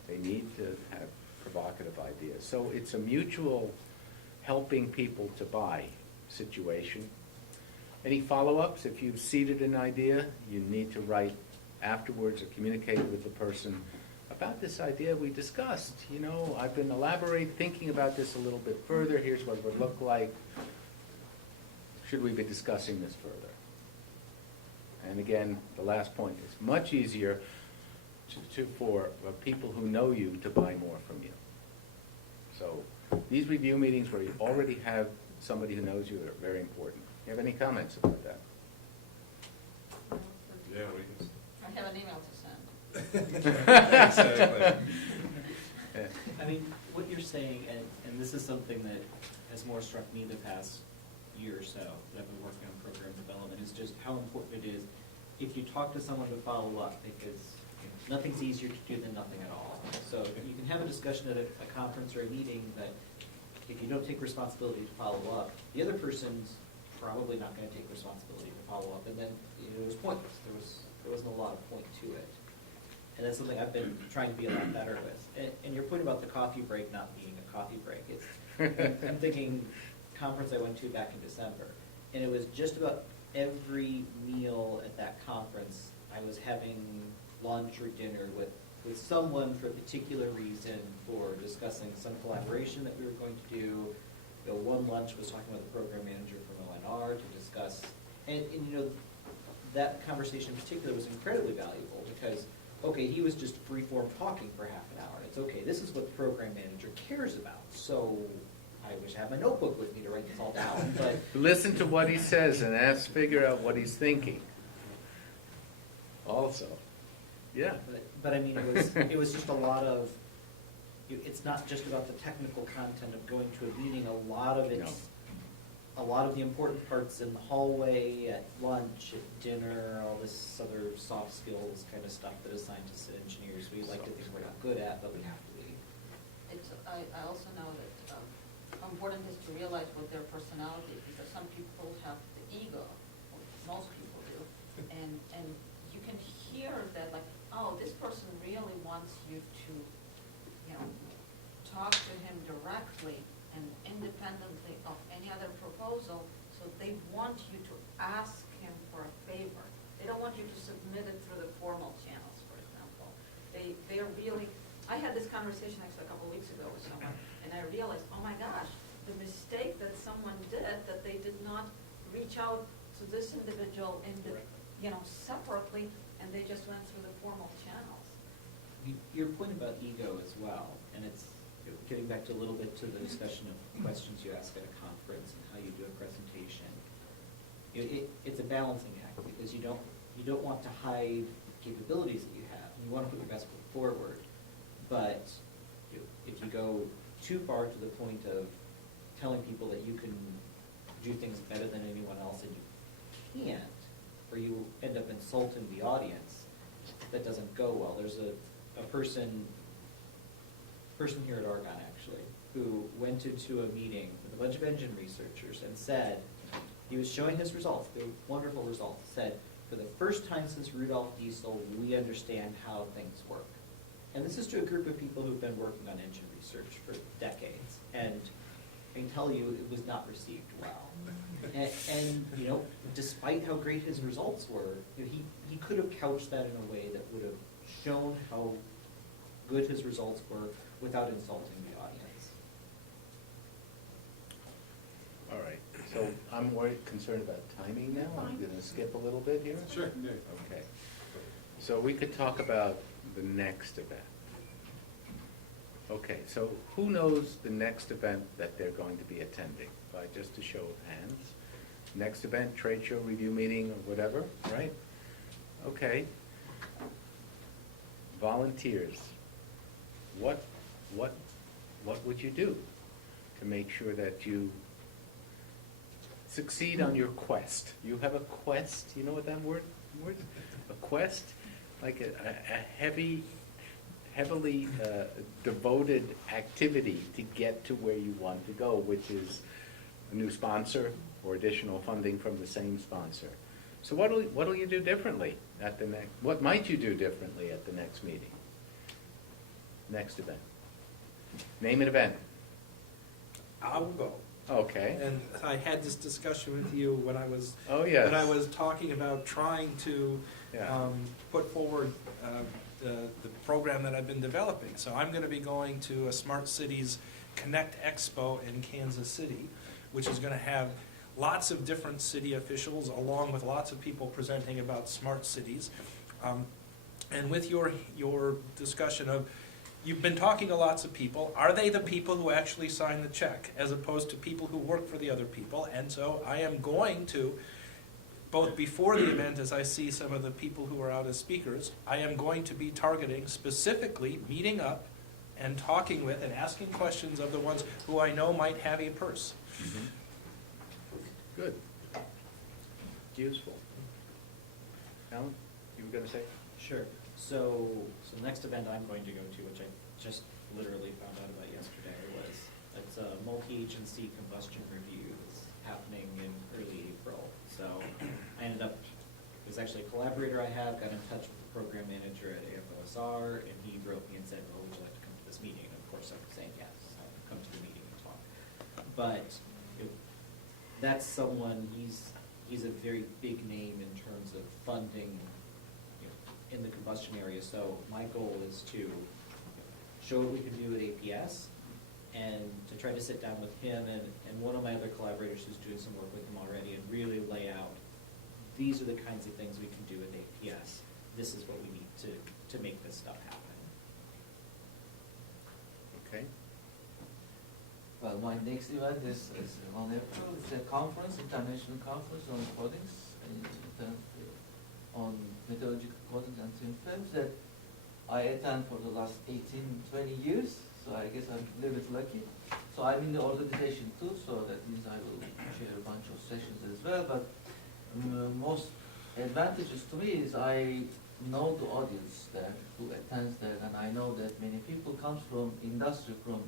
They need to have provocative ideas. So it's a mutual helping people to buy situation. Any follow-ups? If you've seeded an idea, you need to write afterwards or communicate with the person about this idea we discussed. You know, I've been thinking about this a little bit further. Here's what it would look like. Should we be discussing this further? And again, the last point is much easier for people who know you to buy more from you. So these review meetings where you already have somebody who knows you are very important. You have any comments about that? Yeah, we can. I have an email to send. Exactly. Yeah. I mean, what you're saying, and this is something that has more struck me the past year or so that I've been working on program development, is just how important it is if you talk to someone to follow up, because nothing's easier to do than nothing at all. So you can have a discussion at a conference or a meeting, but if you don't take responsibility to follow up, the other person's probably not going to take responsibility to follow up, and then it was pointless. There wasn't a lot of point to it. And that's something I've been trying to be a lot better with. And your point about the coffee break not being a coffee break, I'm thinking conference I went to back in December, and it was just about every meal at that conference I was having lunch or dinner with someone for a particular reason, for discussing some collaboration that we were going to do. You know, one lunch was talking about the program manager from ONR to discuss, and you know, that conversation in particular was incredibly valuable because, okay, he was just free-form talking for half an hour. And it's okay, this is what the program manager cares about. So I wish I had my notebook with me to write this all down, but Listen to what he says and figure out what he's thinking. Also, yeah. But I mean, it was just a lot of, it's not just about the technical content of going to a meeting. A lot of the important parts in the hallway, at lunch, at dinner, all this other soft skills kind of stuff that as scientists and engineers we like to think we're not good at, but we have to be. I also know that how important it is to realize what their personality is, because some people have the ego, or most people do, and you can hear that, like, oh, this person really wants you to, you know, talk to him directly and independently of any other proposal, so they want you to ask him for a favor. They don't want you to submit it through the formal channels, for example. They're really, I had this conversation actually a couple of weeks ago with someone, and I realized, oh my gosh, the mistake that someone did, that they did not reach out to this individual separately, and they just went through the formal channels. Your point about ego as well, and it's getting back to a little bit to the discussion of questions you ask at a conference and how you do a presentation. It's a balancing act, because you don't want to hide capabilities that you have. You you want to put your best foot forward, but if you go too far to the point of telling people that you can do things better than anyone else and you can't, or you end up insulting the audience, that doesn't go well. There's a person here at Argonne actually, who went into a meeting with a bunch of engine researchers and said, he was showing his results, the wonderful results, said, for the first time since Rudolf Diesel, we understand how things work. And this is to a group of people who've been working on engine research for decades. And I can tell you it was not received well. And you know, despite how great his results were, you know, he could have couched that in a way that would have shown how good his results were without insulting the audience. All right, so I'm worried, concerned about timing now. I'm going to skip a little bit here. Sure. Okay. So we could talk about the next event. Okay, so who knows the next event that they're going to be attending? By just a show of hands. Next event, trade show, review meeting, or whatever, right? Okay. Volunteers. What would you do to make sure that you succeed on your quest? You have a quest, you know what that word? A quest? Like a heavily devoted activity to get to where you want to go, which is a new sponsor or additional funding from the same sponsor. So what'll you do differently at the next? What might you do differently at the next meeting? Next event. Name an event. I will go. Okay. And I had this discussion with you when I was yes. when I was talking about trying to put forward the program that I've been developing. So I'm going to be going to a Smart Cities Connect Expo in Kansas City, which is going to have lots of different city officials along with lots of people presenting about smart cities. And with your discussion of, you've been talking to lots of people, are they the people who actually sign the check as opposed to people who work for the other people? And so I am going to, both before the event as I see some of the people who are out as speakers, I am going to be targeting specifically meeting up and talking with and asking questions of the ones who I know might have a purse. Mm-hmm. Good. Useful. Alan, you were going to say? Sure. So the next event I'm going to go to, which I just literally found out about yesterday, it's a multi-agency combustion review. It's happening in early April. So I ended up, it was actually a collaborator I have, got in touch with the program manager at AFOSR, and he wrote me and said, well, would you like to come to this meeting? And of course I'm saying yes, I'll come to the meeting and talk. But that's someone, he's a very big name in terms of funding in the combustion area. So my goal is to show what we can do at APS and to try to sit down with him and one of my other collaborators who's doing some work with him already and really lay out, these are the kinds of things we can do at APS. This is what we need to make this stuff happen. Okay. Well, my next event is on April. It's a conference, international conference on codings, on metallurgical codings and thin films that I attend for the last 18, 20 years. So I guess I'm a little bit lucky. So I'm in the organization too, so that means I will share a bunch of sessions as well. But most advantages to me is I know the audience there who attends there, and I know that many people come from industry, from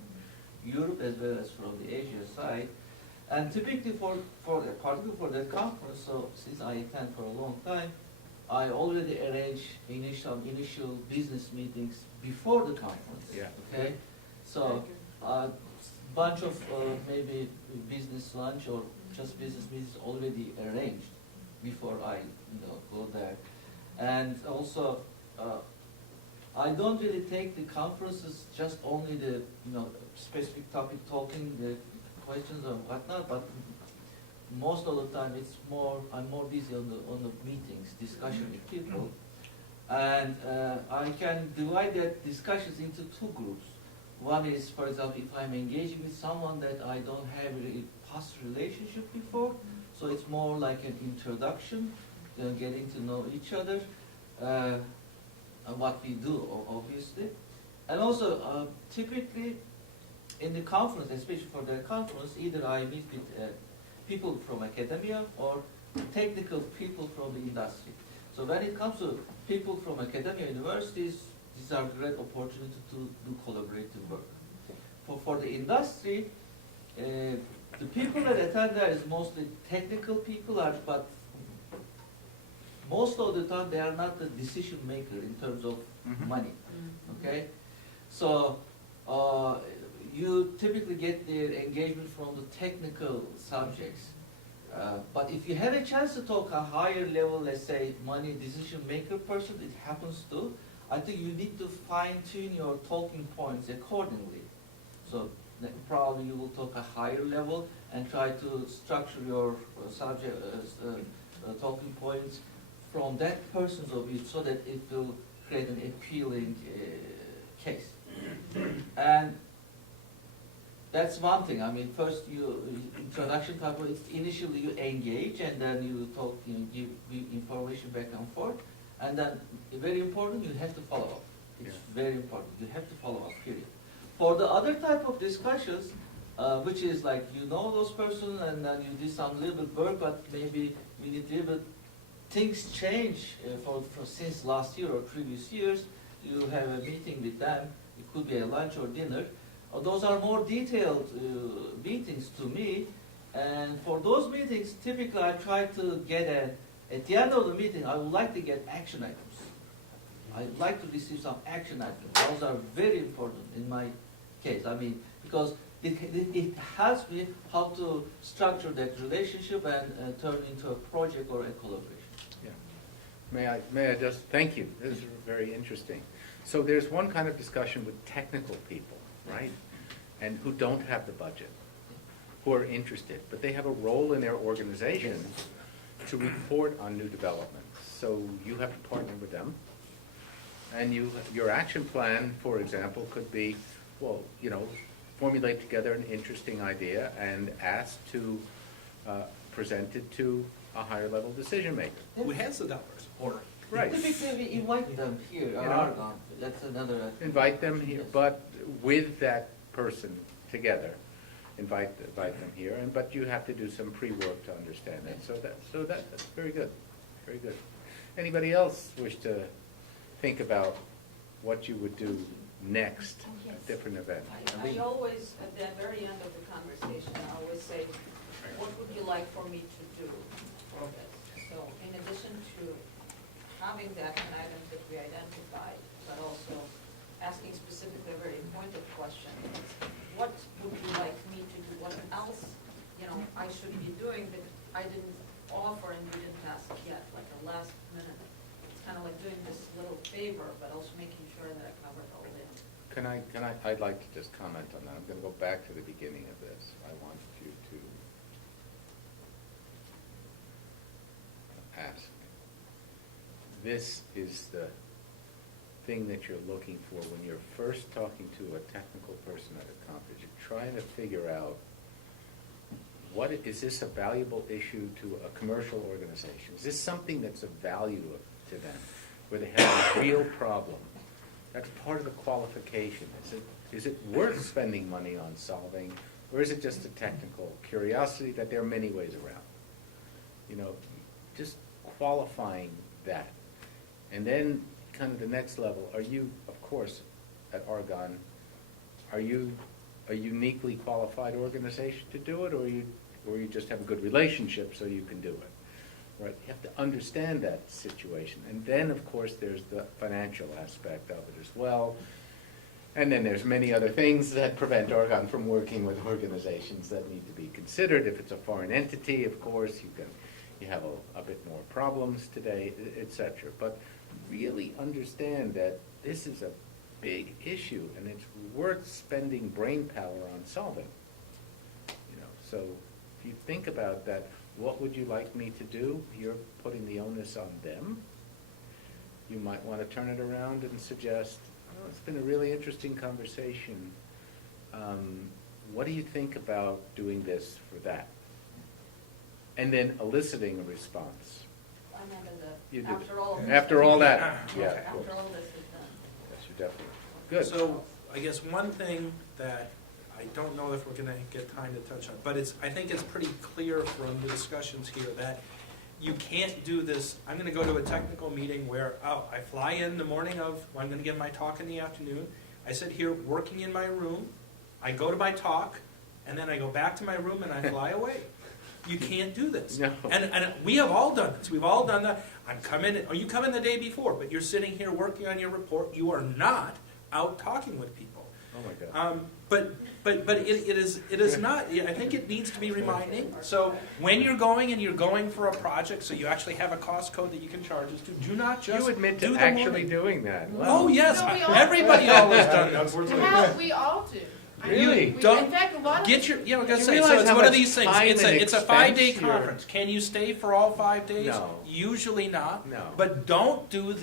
Europe as well as from the Asia side. And typically particularly for that conference, so since I attend for a long time, I already arrange some initial business meetings before the conference. Yeah. Okay? So a bunch of maybe business lunch or just business meetings already arranged before I go there. And also I don't really take the conferences just only the specific topic talking, the questions or whatnot, but most of the time I'm more busy on the meetings, discussion with people. And I can divide that discussions into two groups. One is, for example, if I'm engaging with someone that I don't have a past relationship before, so it's more like an introduction, getting to know each other. what we do, obviously. And also, typically, in the conference, especially for the conference, either I meet with people from academia or technical people from the industry. So when it comes to people from academia universities, these are great opportunity to do collaborative work. For the industry, the people that attend there is mostly technical people, but most of the time they are not the decision maker in terms of money. Okay, so you typically get their engagement from the technical subjects. But if you have a chance to talk a higher level, let's say money decision maker person, it happens to, I think you need to fine tune your talking points accordingly. So probably you will talk a higher level and try to structure your subject talking points from that person's of view so that it will create an appealing case. And that's one thing. I mean, first introduction type of, initially you engage and then you talk, give information back and forth. And then, very important, you have to follow up. It's very important. You have to follow up, period. For the other type of discussions, which is like you know those persons and then you do some little bit work, but maybe you need a little bit, things change for since last year or previous years. You have a meeting with them. It could be a lunch or dinner. Those are more detailed meetings to me. And for those meetings, typically I try to get at the end of the meeting, I would like to get action items. I'd like to receive some action items. Those are very important in my case. I mean, because it helps me how to structure that relationship and turn into a project or a collaboration. Yeah. May I just, thank you. This is very interesting. So there's one kind of discussion with technical people, right? And who don't have the budget, who are interested, but they have a role in their organization to report on new developments. So you have to partner with them. And your action plan, for example, could be, well, formulate together an interesting idea and ask to present it to a higher level decision maker. Who has the dollars? Or right. Typically we invite them here. That's another. Invite them here, but with that person together. Invite them here, but you have to do some pre-work to understand that. So that's very good, very good. Anybody else wish to think about what you would do next at different events? I always, at the very end of the conversation, I always say, what would you like for me to do for this? So in addition to having the action items that we identified, but also asking specifically a very pointed question, what would you like me to do? What else, I should be doing that I didn't offer and you didn't ask yet, like a last minute. It's kind of like doing this little favor, but also making sure that I covered all in. I'd like to just comment on that. I'm going to go back to the beginning of this. I want you to ask. This is the thing that you're looking for when you're first talking to a technical person at a conference. You're trying to figure out, is this a valuable issue to a commercial organization? Is this something that's of value to them, where they have a real problem? That's part of the qualification. Is it worth spending money on solving, or is it just a technical curiosity that there are many ways around? Just qualifying that. And then kind of the next level, are you, of course, at Argonne, are you a uniquely qualified organization to do it, or you just have a good relationship so you can do it? Right? You have to understand that situation. And then, of course, there's the financial aspect of it as well. And then there's many other things that prevent Argonne from working with organizations that need to be considered. If it's a foreign entity, of course, you have a bit more problems today, etc. But really understand that this is a big issue, and it's worth spending brain power on solving. So if you think about that, what would you like me to do? You're putting the onus on them. You might want to turn it around and suggest, it's been a really interesting conversation. What do you think about doing this for that? And then eliciting a response. I meant You did. after all. After all that, yeah, of After course. all this is done. Yes, you definitely. Good. So, I guess one thing that I don't know if we're gonna get time to touch on, but I think it's pretty clear from the discussions here that you can't do this, I'm gonna go to a technical meeting where, I fly in the morning of, I'm gonna give my talk in the afternoon, I sit here working in my room, I go to my talk, and then I go back to my room and I fly away. You can't do this. No. And we have all done this. We've all done that. You come in the day before, but you're sitting here working on your report. You are not out talking with people. Oh my God. But it is not. I think it needs to be reminding. So when you're going for a project, so you actually have a cost code that you can charge us to. Do not just You admit do to the actually morning. doing that. Oh yes, No, we all everybody do. always done that. How we all do. I mean, Really? Don't in fact, a lot of Get your, I was gonna You say, realize so it's how one of much these things, time it's and a 5-day expense you're- conference. Can you stay for all 5 days? No. Usually not. No. But don't do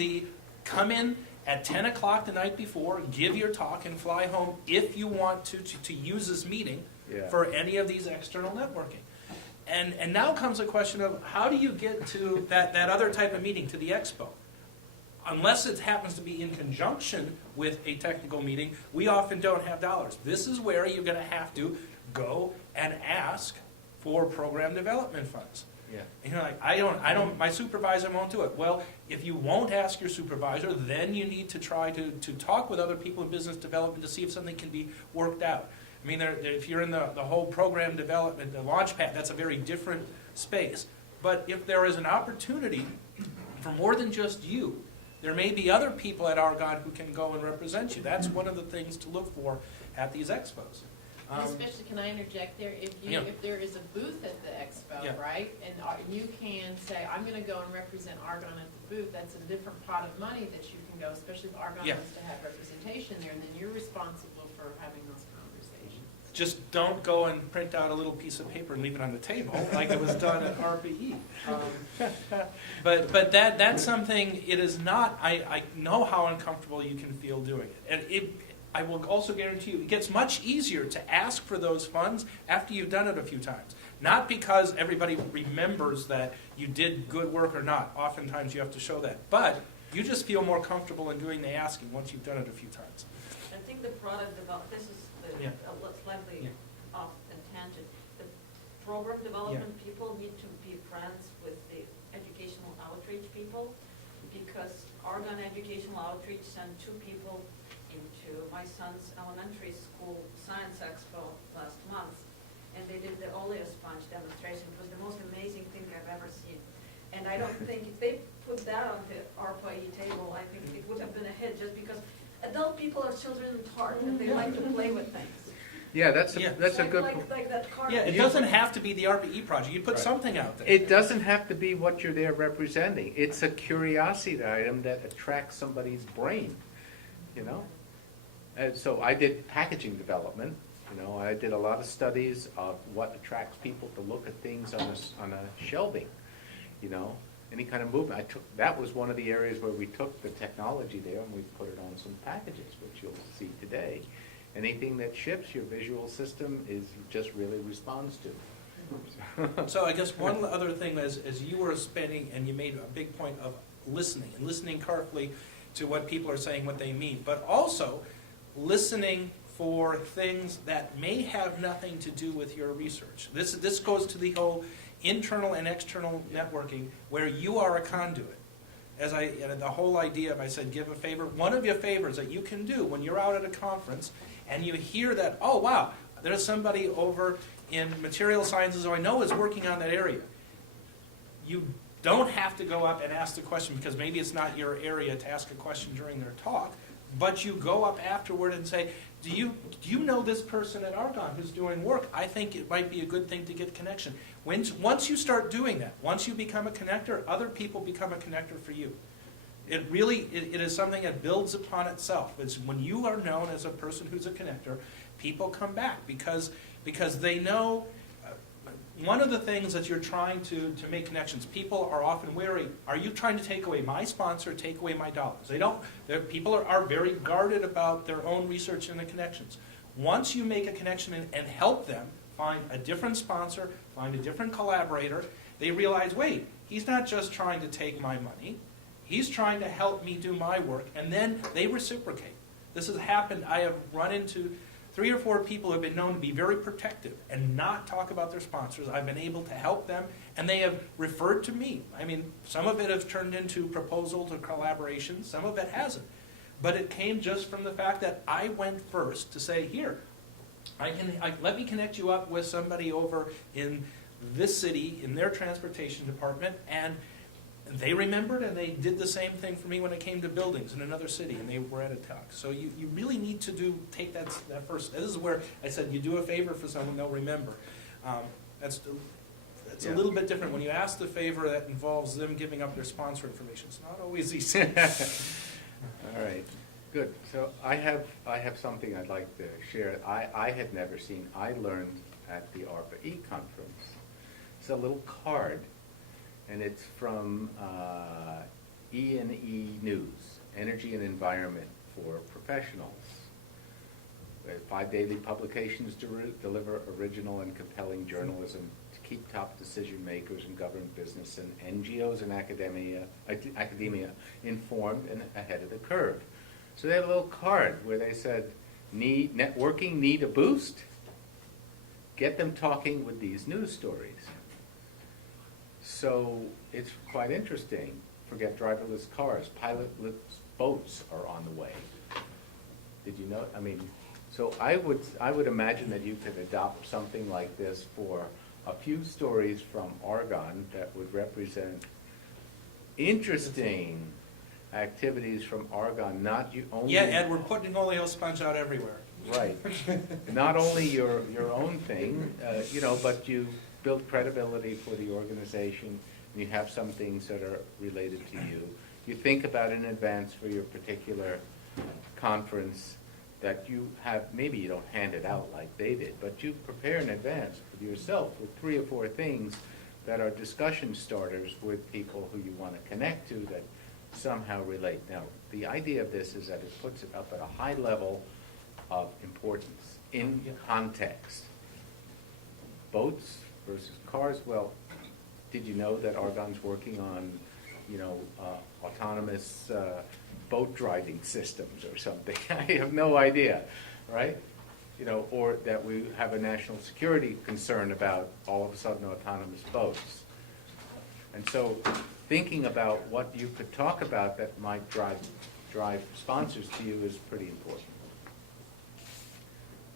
come in at 10 o'clock the night before, give your talk and fly home if you want to use this meeting Yeah. for any of these external networking. And now comes a question of how do you get to that other type of meeting, to the expo? Unless it happens to be in conjunction with a technical meeting, we often don't have dollars. This is where you're going to have to go and ask for program development funds. Yeah. And you're like, I don't, my supervisor won't do it. Well, if you won't ask your supervisor, then you need to try to talk with other people in business development to see if something can be worked out. I mean, if you're in the whole program development, the launchpad, that's a very different space. But if there is an opportunity for more than just you, there may be other people at Argonne who can go and represent you. That's one of the things to look for at these expos. Especially, can I interject there? Yeah. If there is a booth at the expo, Yeah. right, and you can say, I'm gonna go and represent Argonne at the booth, that's a different pot of money that you can go, especially if Argonne Yeah. wants to have representation there, and then you're responsible for having those conversations. Just don't go and print out a little piece of paper and leave it on the table like it was done at RPE. But that's something, it is not, I know how uncomfortable you can feel doing it. And I will also guarantee you, it gets much easier to ask for those funds after you've done it a few times. Not because everybody remembers that you did good work or not. Oftentimes you have to show that. But you just feel more comfortable in doing the asking once you've done it a few times. I think the product this is Yeah. slightly Yeah. off the tangent. The program development people need to be friends with the educational outreach people, because Argonne Educational Outreach sent 2 people into my son's elementary school science expo last month, and they did the Oleo sponge demonstration. It was the most amazing thing I've ever seen. And I don't think if they put that on the ARPA-E table, I think it would have been a hit, just because adult people are children at heart and they like to play with things. Yeah, that's a good. Like that car. Yeah, it doesn't have to be the RPE project. You put Right. something out there. It doesn't have to be what you're there representing. It's a curiosity item that attracts somebody's brain, you know? And so I did packaging development, you know, I did a lot of studies of what attracts people to look at things on a shelving, you know? Any kind of movement. That was one of the areas where we took the technology there and we put it on some packages, which you'll see today. Anything that ships, your visual system just really responds to. So I guess one other thing as you were spending, and you made a big point of listening, and listening carefully to what people are saying, what they mean, but also listening for things that may have nothing to do with your research. This goes to the whole internal and external networking, where you are a conduit. The whole idea of, I said, give a favor. One of your favors that you can do when you're out at a conference and you hear that, oh wow, there's somebody over in material sciences who I know is working on that area. You don't have to go up and ask the question, because maybe it's not your area to ask a question during their talk, but you go up afterward and say, do you know this person at Argonne who's doing work? I think it might be a good thing to get connection. Once you start doing that, once you become a connector, other people become a connector for you. It is something that builds upon itself. It's when you are known as a person who's a connector, people come back because they know. One of the things that you're trying to make connections, people are often wary. Are you trying to take away my sponsor, take away my dollars? People are very guarded about their own research and the connections. Once you make a connection and help them find a different sponsor, find a different collaborator, they realize, wait, he's not just trying to take my money, he's trying to help me do my work, and then they reciprocate. This has happened. I have run into 3 or 4 people who have been known to be very protective and not talk about their sponsors. I've been able to help them, and they have referred to me. I mean, some of it has turned into proposals or collaborations, some of it hasn't. But it came just from the fact that I went first to say, here, let me connect you up with somebody over in this city, in their transportation department, and they remembered, and they did the same thing for me when it came to buildings in another city, and they were at a talk. So you really need to take that first. This is where I said you do a favor for someone, they'll remember. It's a little bit different when you ask the favor that involves them giving up their sponsor information. It's not always easy. All right, good. So I have something I'd like to share. I had never seen. I learned at the ARPA-E conference. It's a little card, and it's from E&E News, Energy and Environment for Professionals. 5 daily publications deliver original and compelling journalism to keep top decision makers in government, business, and NGOs and academia informed and ahead of the curve. So they had a little card where they said, networking need a boost? Get them talking with these news stories. So it's quite interesting. Forget driverless cars, pilotless boats are on the way. Did you know? I mean, so I would imagine that you could adopt something like this for a few stories from Argonne that would represent interesting activities from Argonne, not you only. Yeah, Ed, we're putting oleo sponge out everywhere. Right. Not only your own thing, but you build credibility for the organization, and you have some things that are related to you. You think about in advance for your particular conference that you have, maybe you don't hand it out like they did, but you prepare in advance for yourself with 3 or 4 things that are discussion starters with people who you want to connect to that somehow relate. Now, the idea of this is that it puts it up at a high level of importance in context. Boats versus cars. Well, did you know that Argonne's working on, autonomous boat driving systems or something? I have no idea, right? Or that we have a national security concern about all of a sudden autonomous boats. And so thinking about what you could talk about that might drive sponsors to you is pretty important.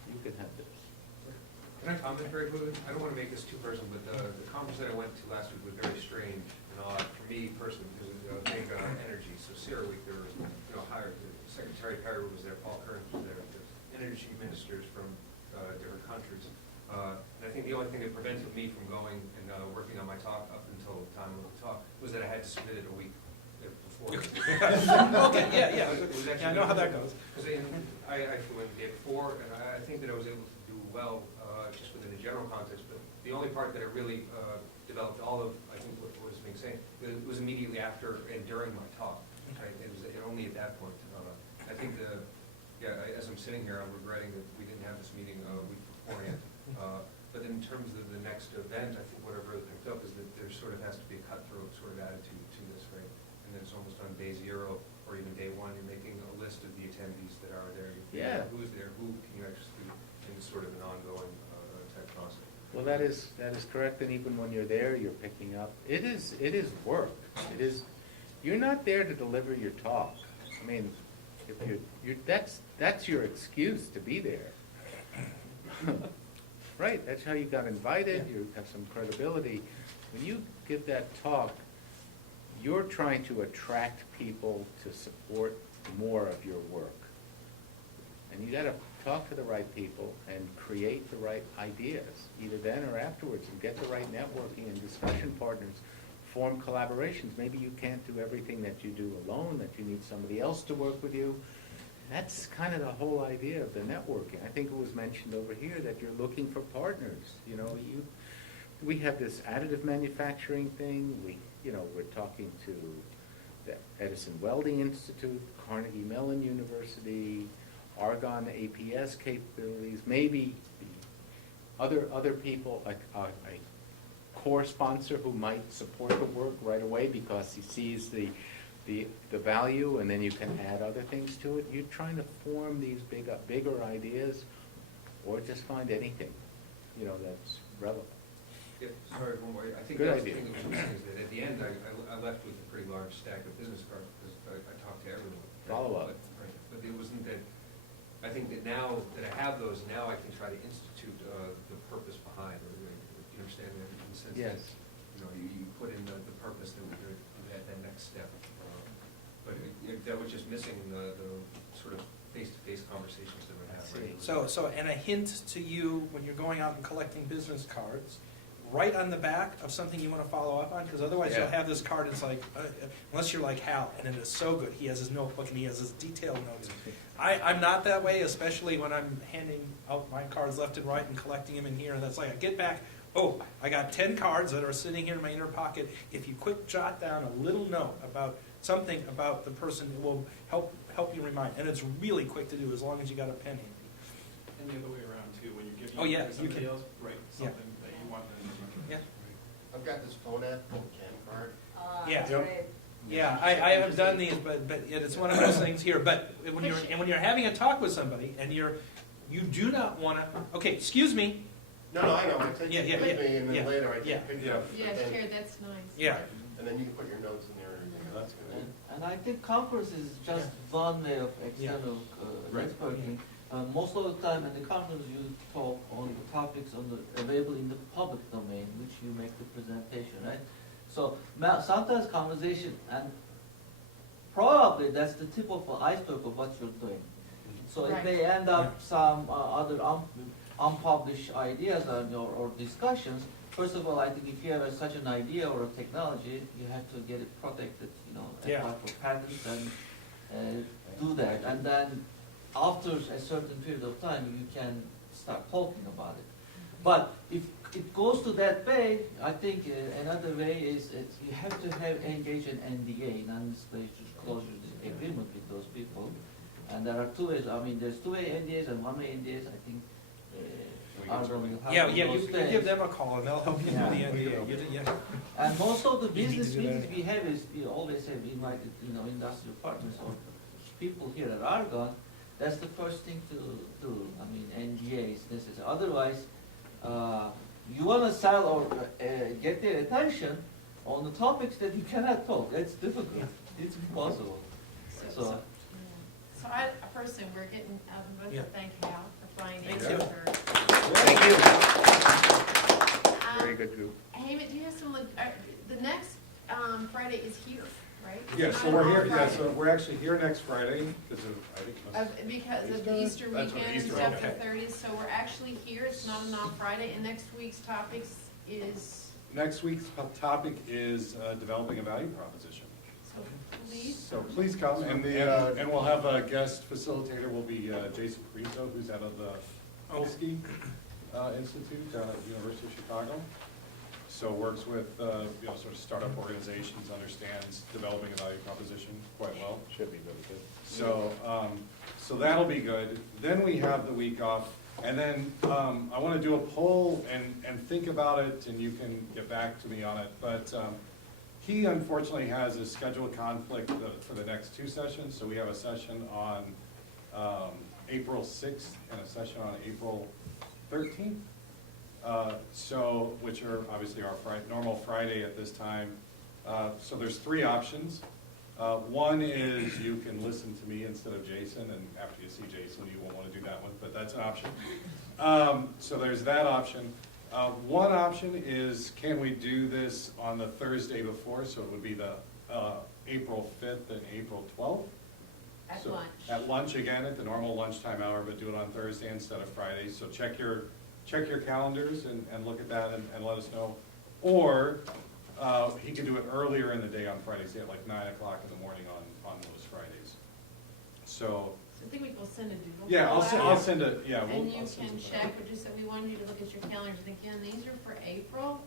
You can have this. Can I comment very quickly? I don't want to make this too personal, but the conference that I went to last week was very strange and odd for me personally because it was big energy. So CERAWeek, there was hired, Secretary Perry was there, Paul Kearns was there, there's energy ministers from different countries. And I think the only thing that prevented me from going and working on my talk up until the time of the talk was that I had to submit it a week before. Okay, yeah. It was actually I know how that goes. Because I actually went the day before, and I think that I was able to do well just within the general context. But the only part that I really developed all of, I think, what was being said, it was immediately after and during my talk. Right? It was only at that point. I think as I'm sitting here, I'm regretting that we didn't have this meeting a week beforehand. But in terms of the next event, I think what I've really picked up is that there sort of has to be a cutthroat sort of attitude to this, right? And then it's almost on day 0 or even day 1, you're making a list of the attendees that are there. You figure out who's there, who can you actually do, and it's sort of an ongoing type process. Well, that is correct, and even when you're there, you're picking up. It is work. It is. You're not there to deliver your talk. I mean, if that's your excuse to be there. Right, that's how you got invited, you have some credibility. When you give that talk, you're trying to attract people to support more of your work. And you gotta talk to the right people and create the right ideas, either then or afterwards, and get the right networking and discussion partners, form collaborations. Maybe you can't do everything that you do alone, that you need somebody else to work with you. That's kind of the whole idea of the networking. I think it was mentioned over here that you're looking for partners. We have this additive manufacturing thing. We're talking to the Edison Welding Institute, Carnegie Mellon University, Argonne APS capabilities, maybe other people, a core sponsor who might support the work right away because he sees the value, and then you can add other things to it. You're trying to form these bigger ideas, or just find anything, that's relevant. Yeah, sorry, one more. I think Good that's idea. the thing that was missing is that at the end, I left with a pretty large stack of business cards because I talked to everyone. Follow up. But it wasn't that, I think that now that I have those, now I can try to institute the purpose behind, or you understand that in the sense Yes. that, you put in the purpose that we're at that next step. But that was just missing the sort of face-to-face conversations that we have. Right? So, and a hint to you when you're going out and collecting business cards, write on the back of something you want to follow up on, because otherwise you'll have this card, it's like, unless you're like Hal, and it is so good. He has his notebook and he has his detailed notes. I'm not that way, especially when I'm handing out my cards left and right and collecting them in here, and that's like, I get back, oh, I got 10 cards that are sitting here in my inner pocket. If you quick jot down a little note about something about the person, it will help you remind. And it's really quick to do as long as you got a pen handy. And the other way around too, when you're giving Oh, yeah, to somebody you can- else, write something that you want them to remember. Yeah. I've got this phone app called CamCard. Yeah. That's great. Yeah, I haven't done these, but it's one of those things here. But when you're having a talk with somebody and you do not want to. Okay, excuse me. No, I know, I take it with me, and then later I Yeah. take pictures. Yeah, but then- sure, that's nice. Yeah. And then you can put your notes in there and everything. That's good. And I think conference is just one way of external networking. Most of the time in the conference you talk on the topics available in the public domain, which you make the presentation, right? So sometimes conversation, and probably that's the tip of the iceberg of what you're doing. So it may end up some other unpublished ideas or discussions. First of all, I think if you have such an idea or a technology, you have to get it protected, apply for patents and do that. And then after a certain period of time, you can start talking about it. But if it goes to that way, I think another way is you have to engage in NDA, non-disclosure agreement with those people. And there are two ways. I mean, there's two-way NDAs and one-way NDAs. I think You give them a call and they'll help you do the NDA. And most of the business meetings we have is we always have invited, industrial partners or people here at Argonne. That's the first thing to do. I mean, NDA is necessary. Otherwise, you want to sell or get their attention on the topics that you cannot talk. It's difficult. It's impossible. So I personally, we're getting out of the book. Thank Hal for flying in. Thank you. Thank you. Very good group. Hey, do you have some, the next Friday is here, right? Yeah, so we're here, so we're actually here next Friday, because of, I think. Because of the Easter That's what weekend and Easter, stuff, okay. the 30th, so we're actually here, it's not an off Friday, and next week's topics is, Next week's topic is developing a value proposition. so please. So please come, and we'll have a guest facilitator will be Jason Carrizo, who's out of the Polsky Institute down at the University of Chicago. So works with sort of startup organizations, understands developing a value proposition quite well. Should be really good. So so that'll be good. Then we have the week off, and then I want to do a poll and think about it, and you can get back to me on it. But he unfortunately has a scheduled conflict for the next two sessions. So we have a session on April 6th and a session on April 13th. Which are obviously our normal Friday at this time. So there's three options. One is you can listen to me instead of Jason, and after you see Jason, you won't want to do that one, but that's an option. So there's that option. One option is, can we do this on the Thursday before? So it would be the April 5th and April 12th. At So lunch. At lunch again, at the normal lunchtime hour, but do it on Thursday instead of Friday. So check your calendars and look at that and let us know. Or he can do it earlier in the day on Friday, say at like 9 o'clock in the morning on those Fridays. So I think we will send a doodle. yeah, poll I'll out, send it. Yeah, and you I'll send can it. check, but just that we wanted you to look at your calendars, and again, these are for April,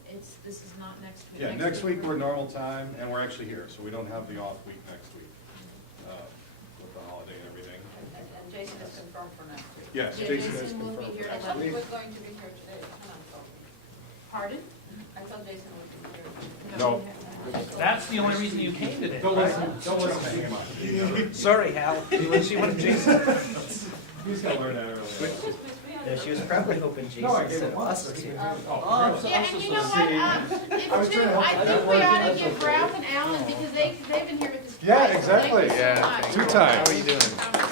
this is not next week. Yeah, next week we're normal time, and we're actually here, so we don't have the off week next week with the holiday and everything. And Jason is confirmed for next week. Yes, Yeah, Jason is Jason will be confirmed here for I next thought he week. was going to be here today, Pardon? I thought Jason would be here. No. That's the only reason you came today. Don't listen to him. Sorry, Hal. She wanted Jason. He's gotta learn that early. Yeah, she was probably hoping Jason No, I gave said him one. us too. Yeah, and you know what, I think we ought to give Ralph and Alan, because they've been here with this. Yeah, exactly. Thank you so much. Two times. How are you doing?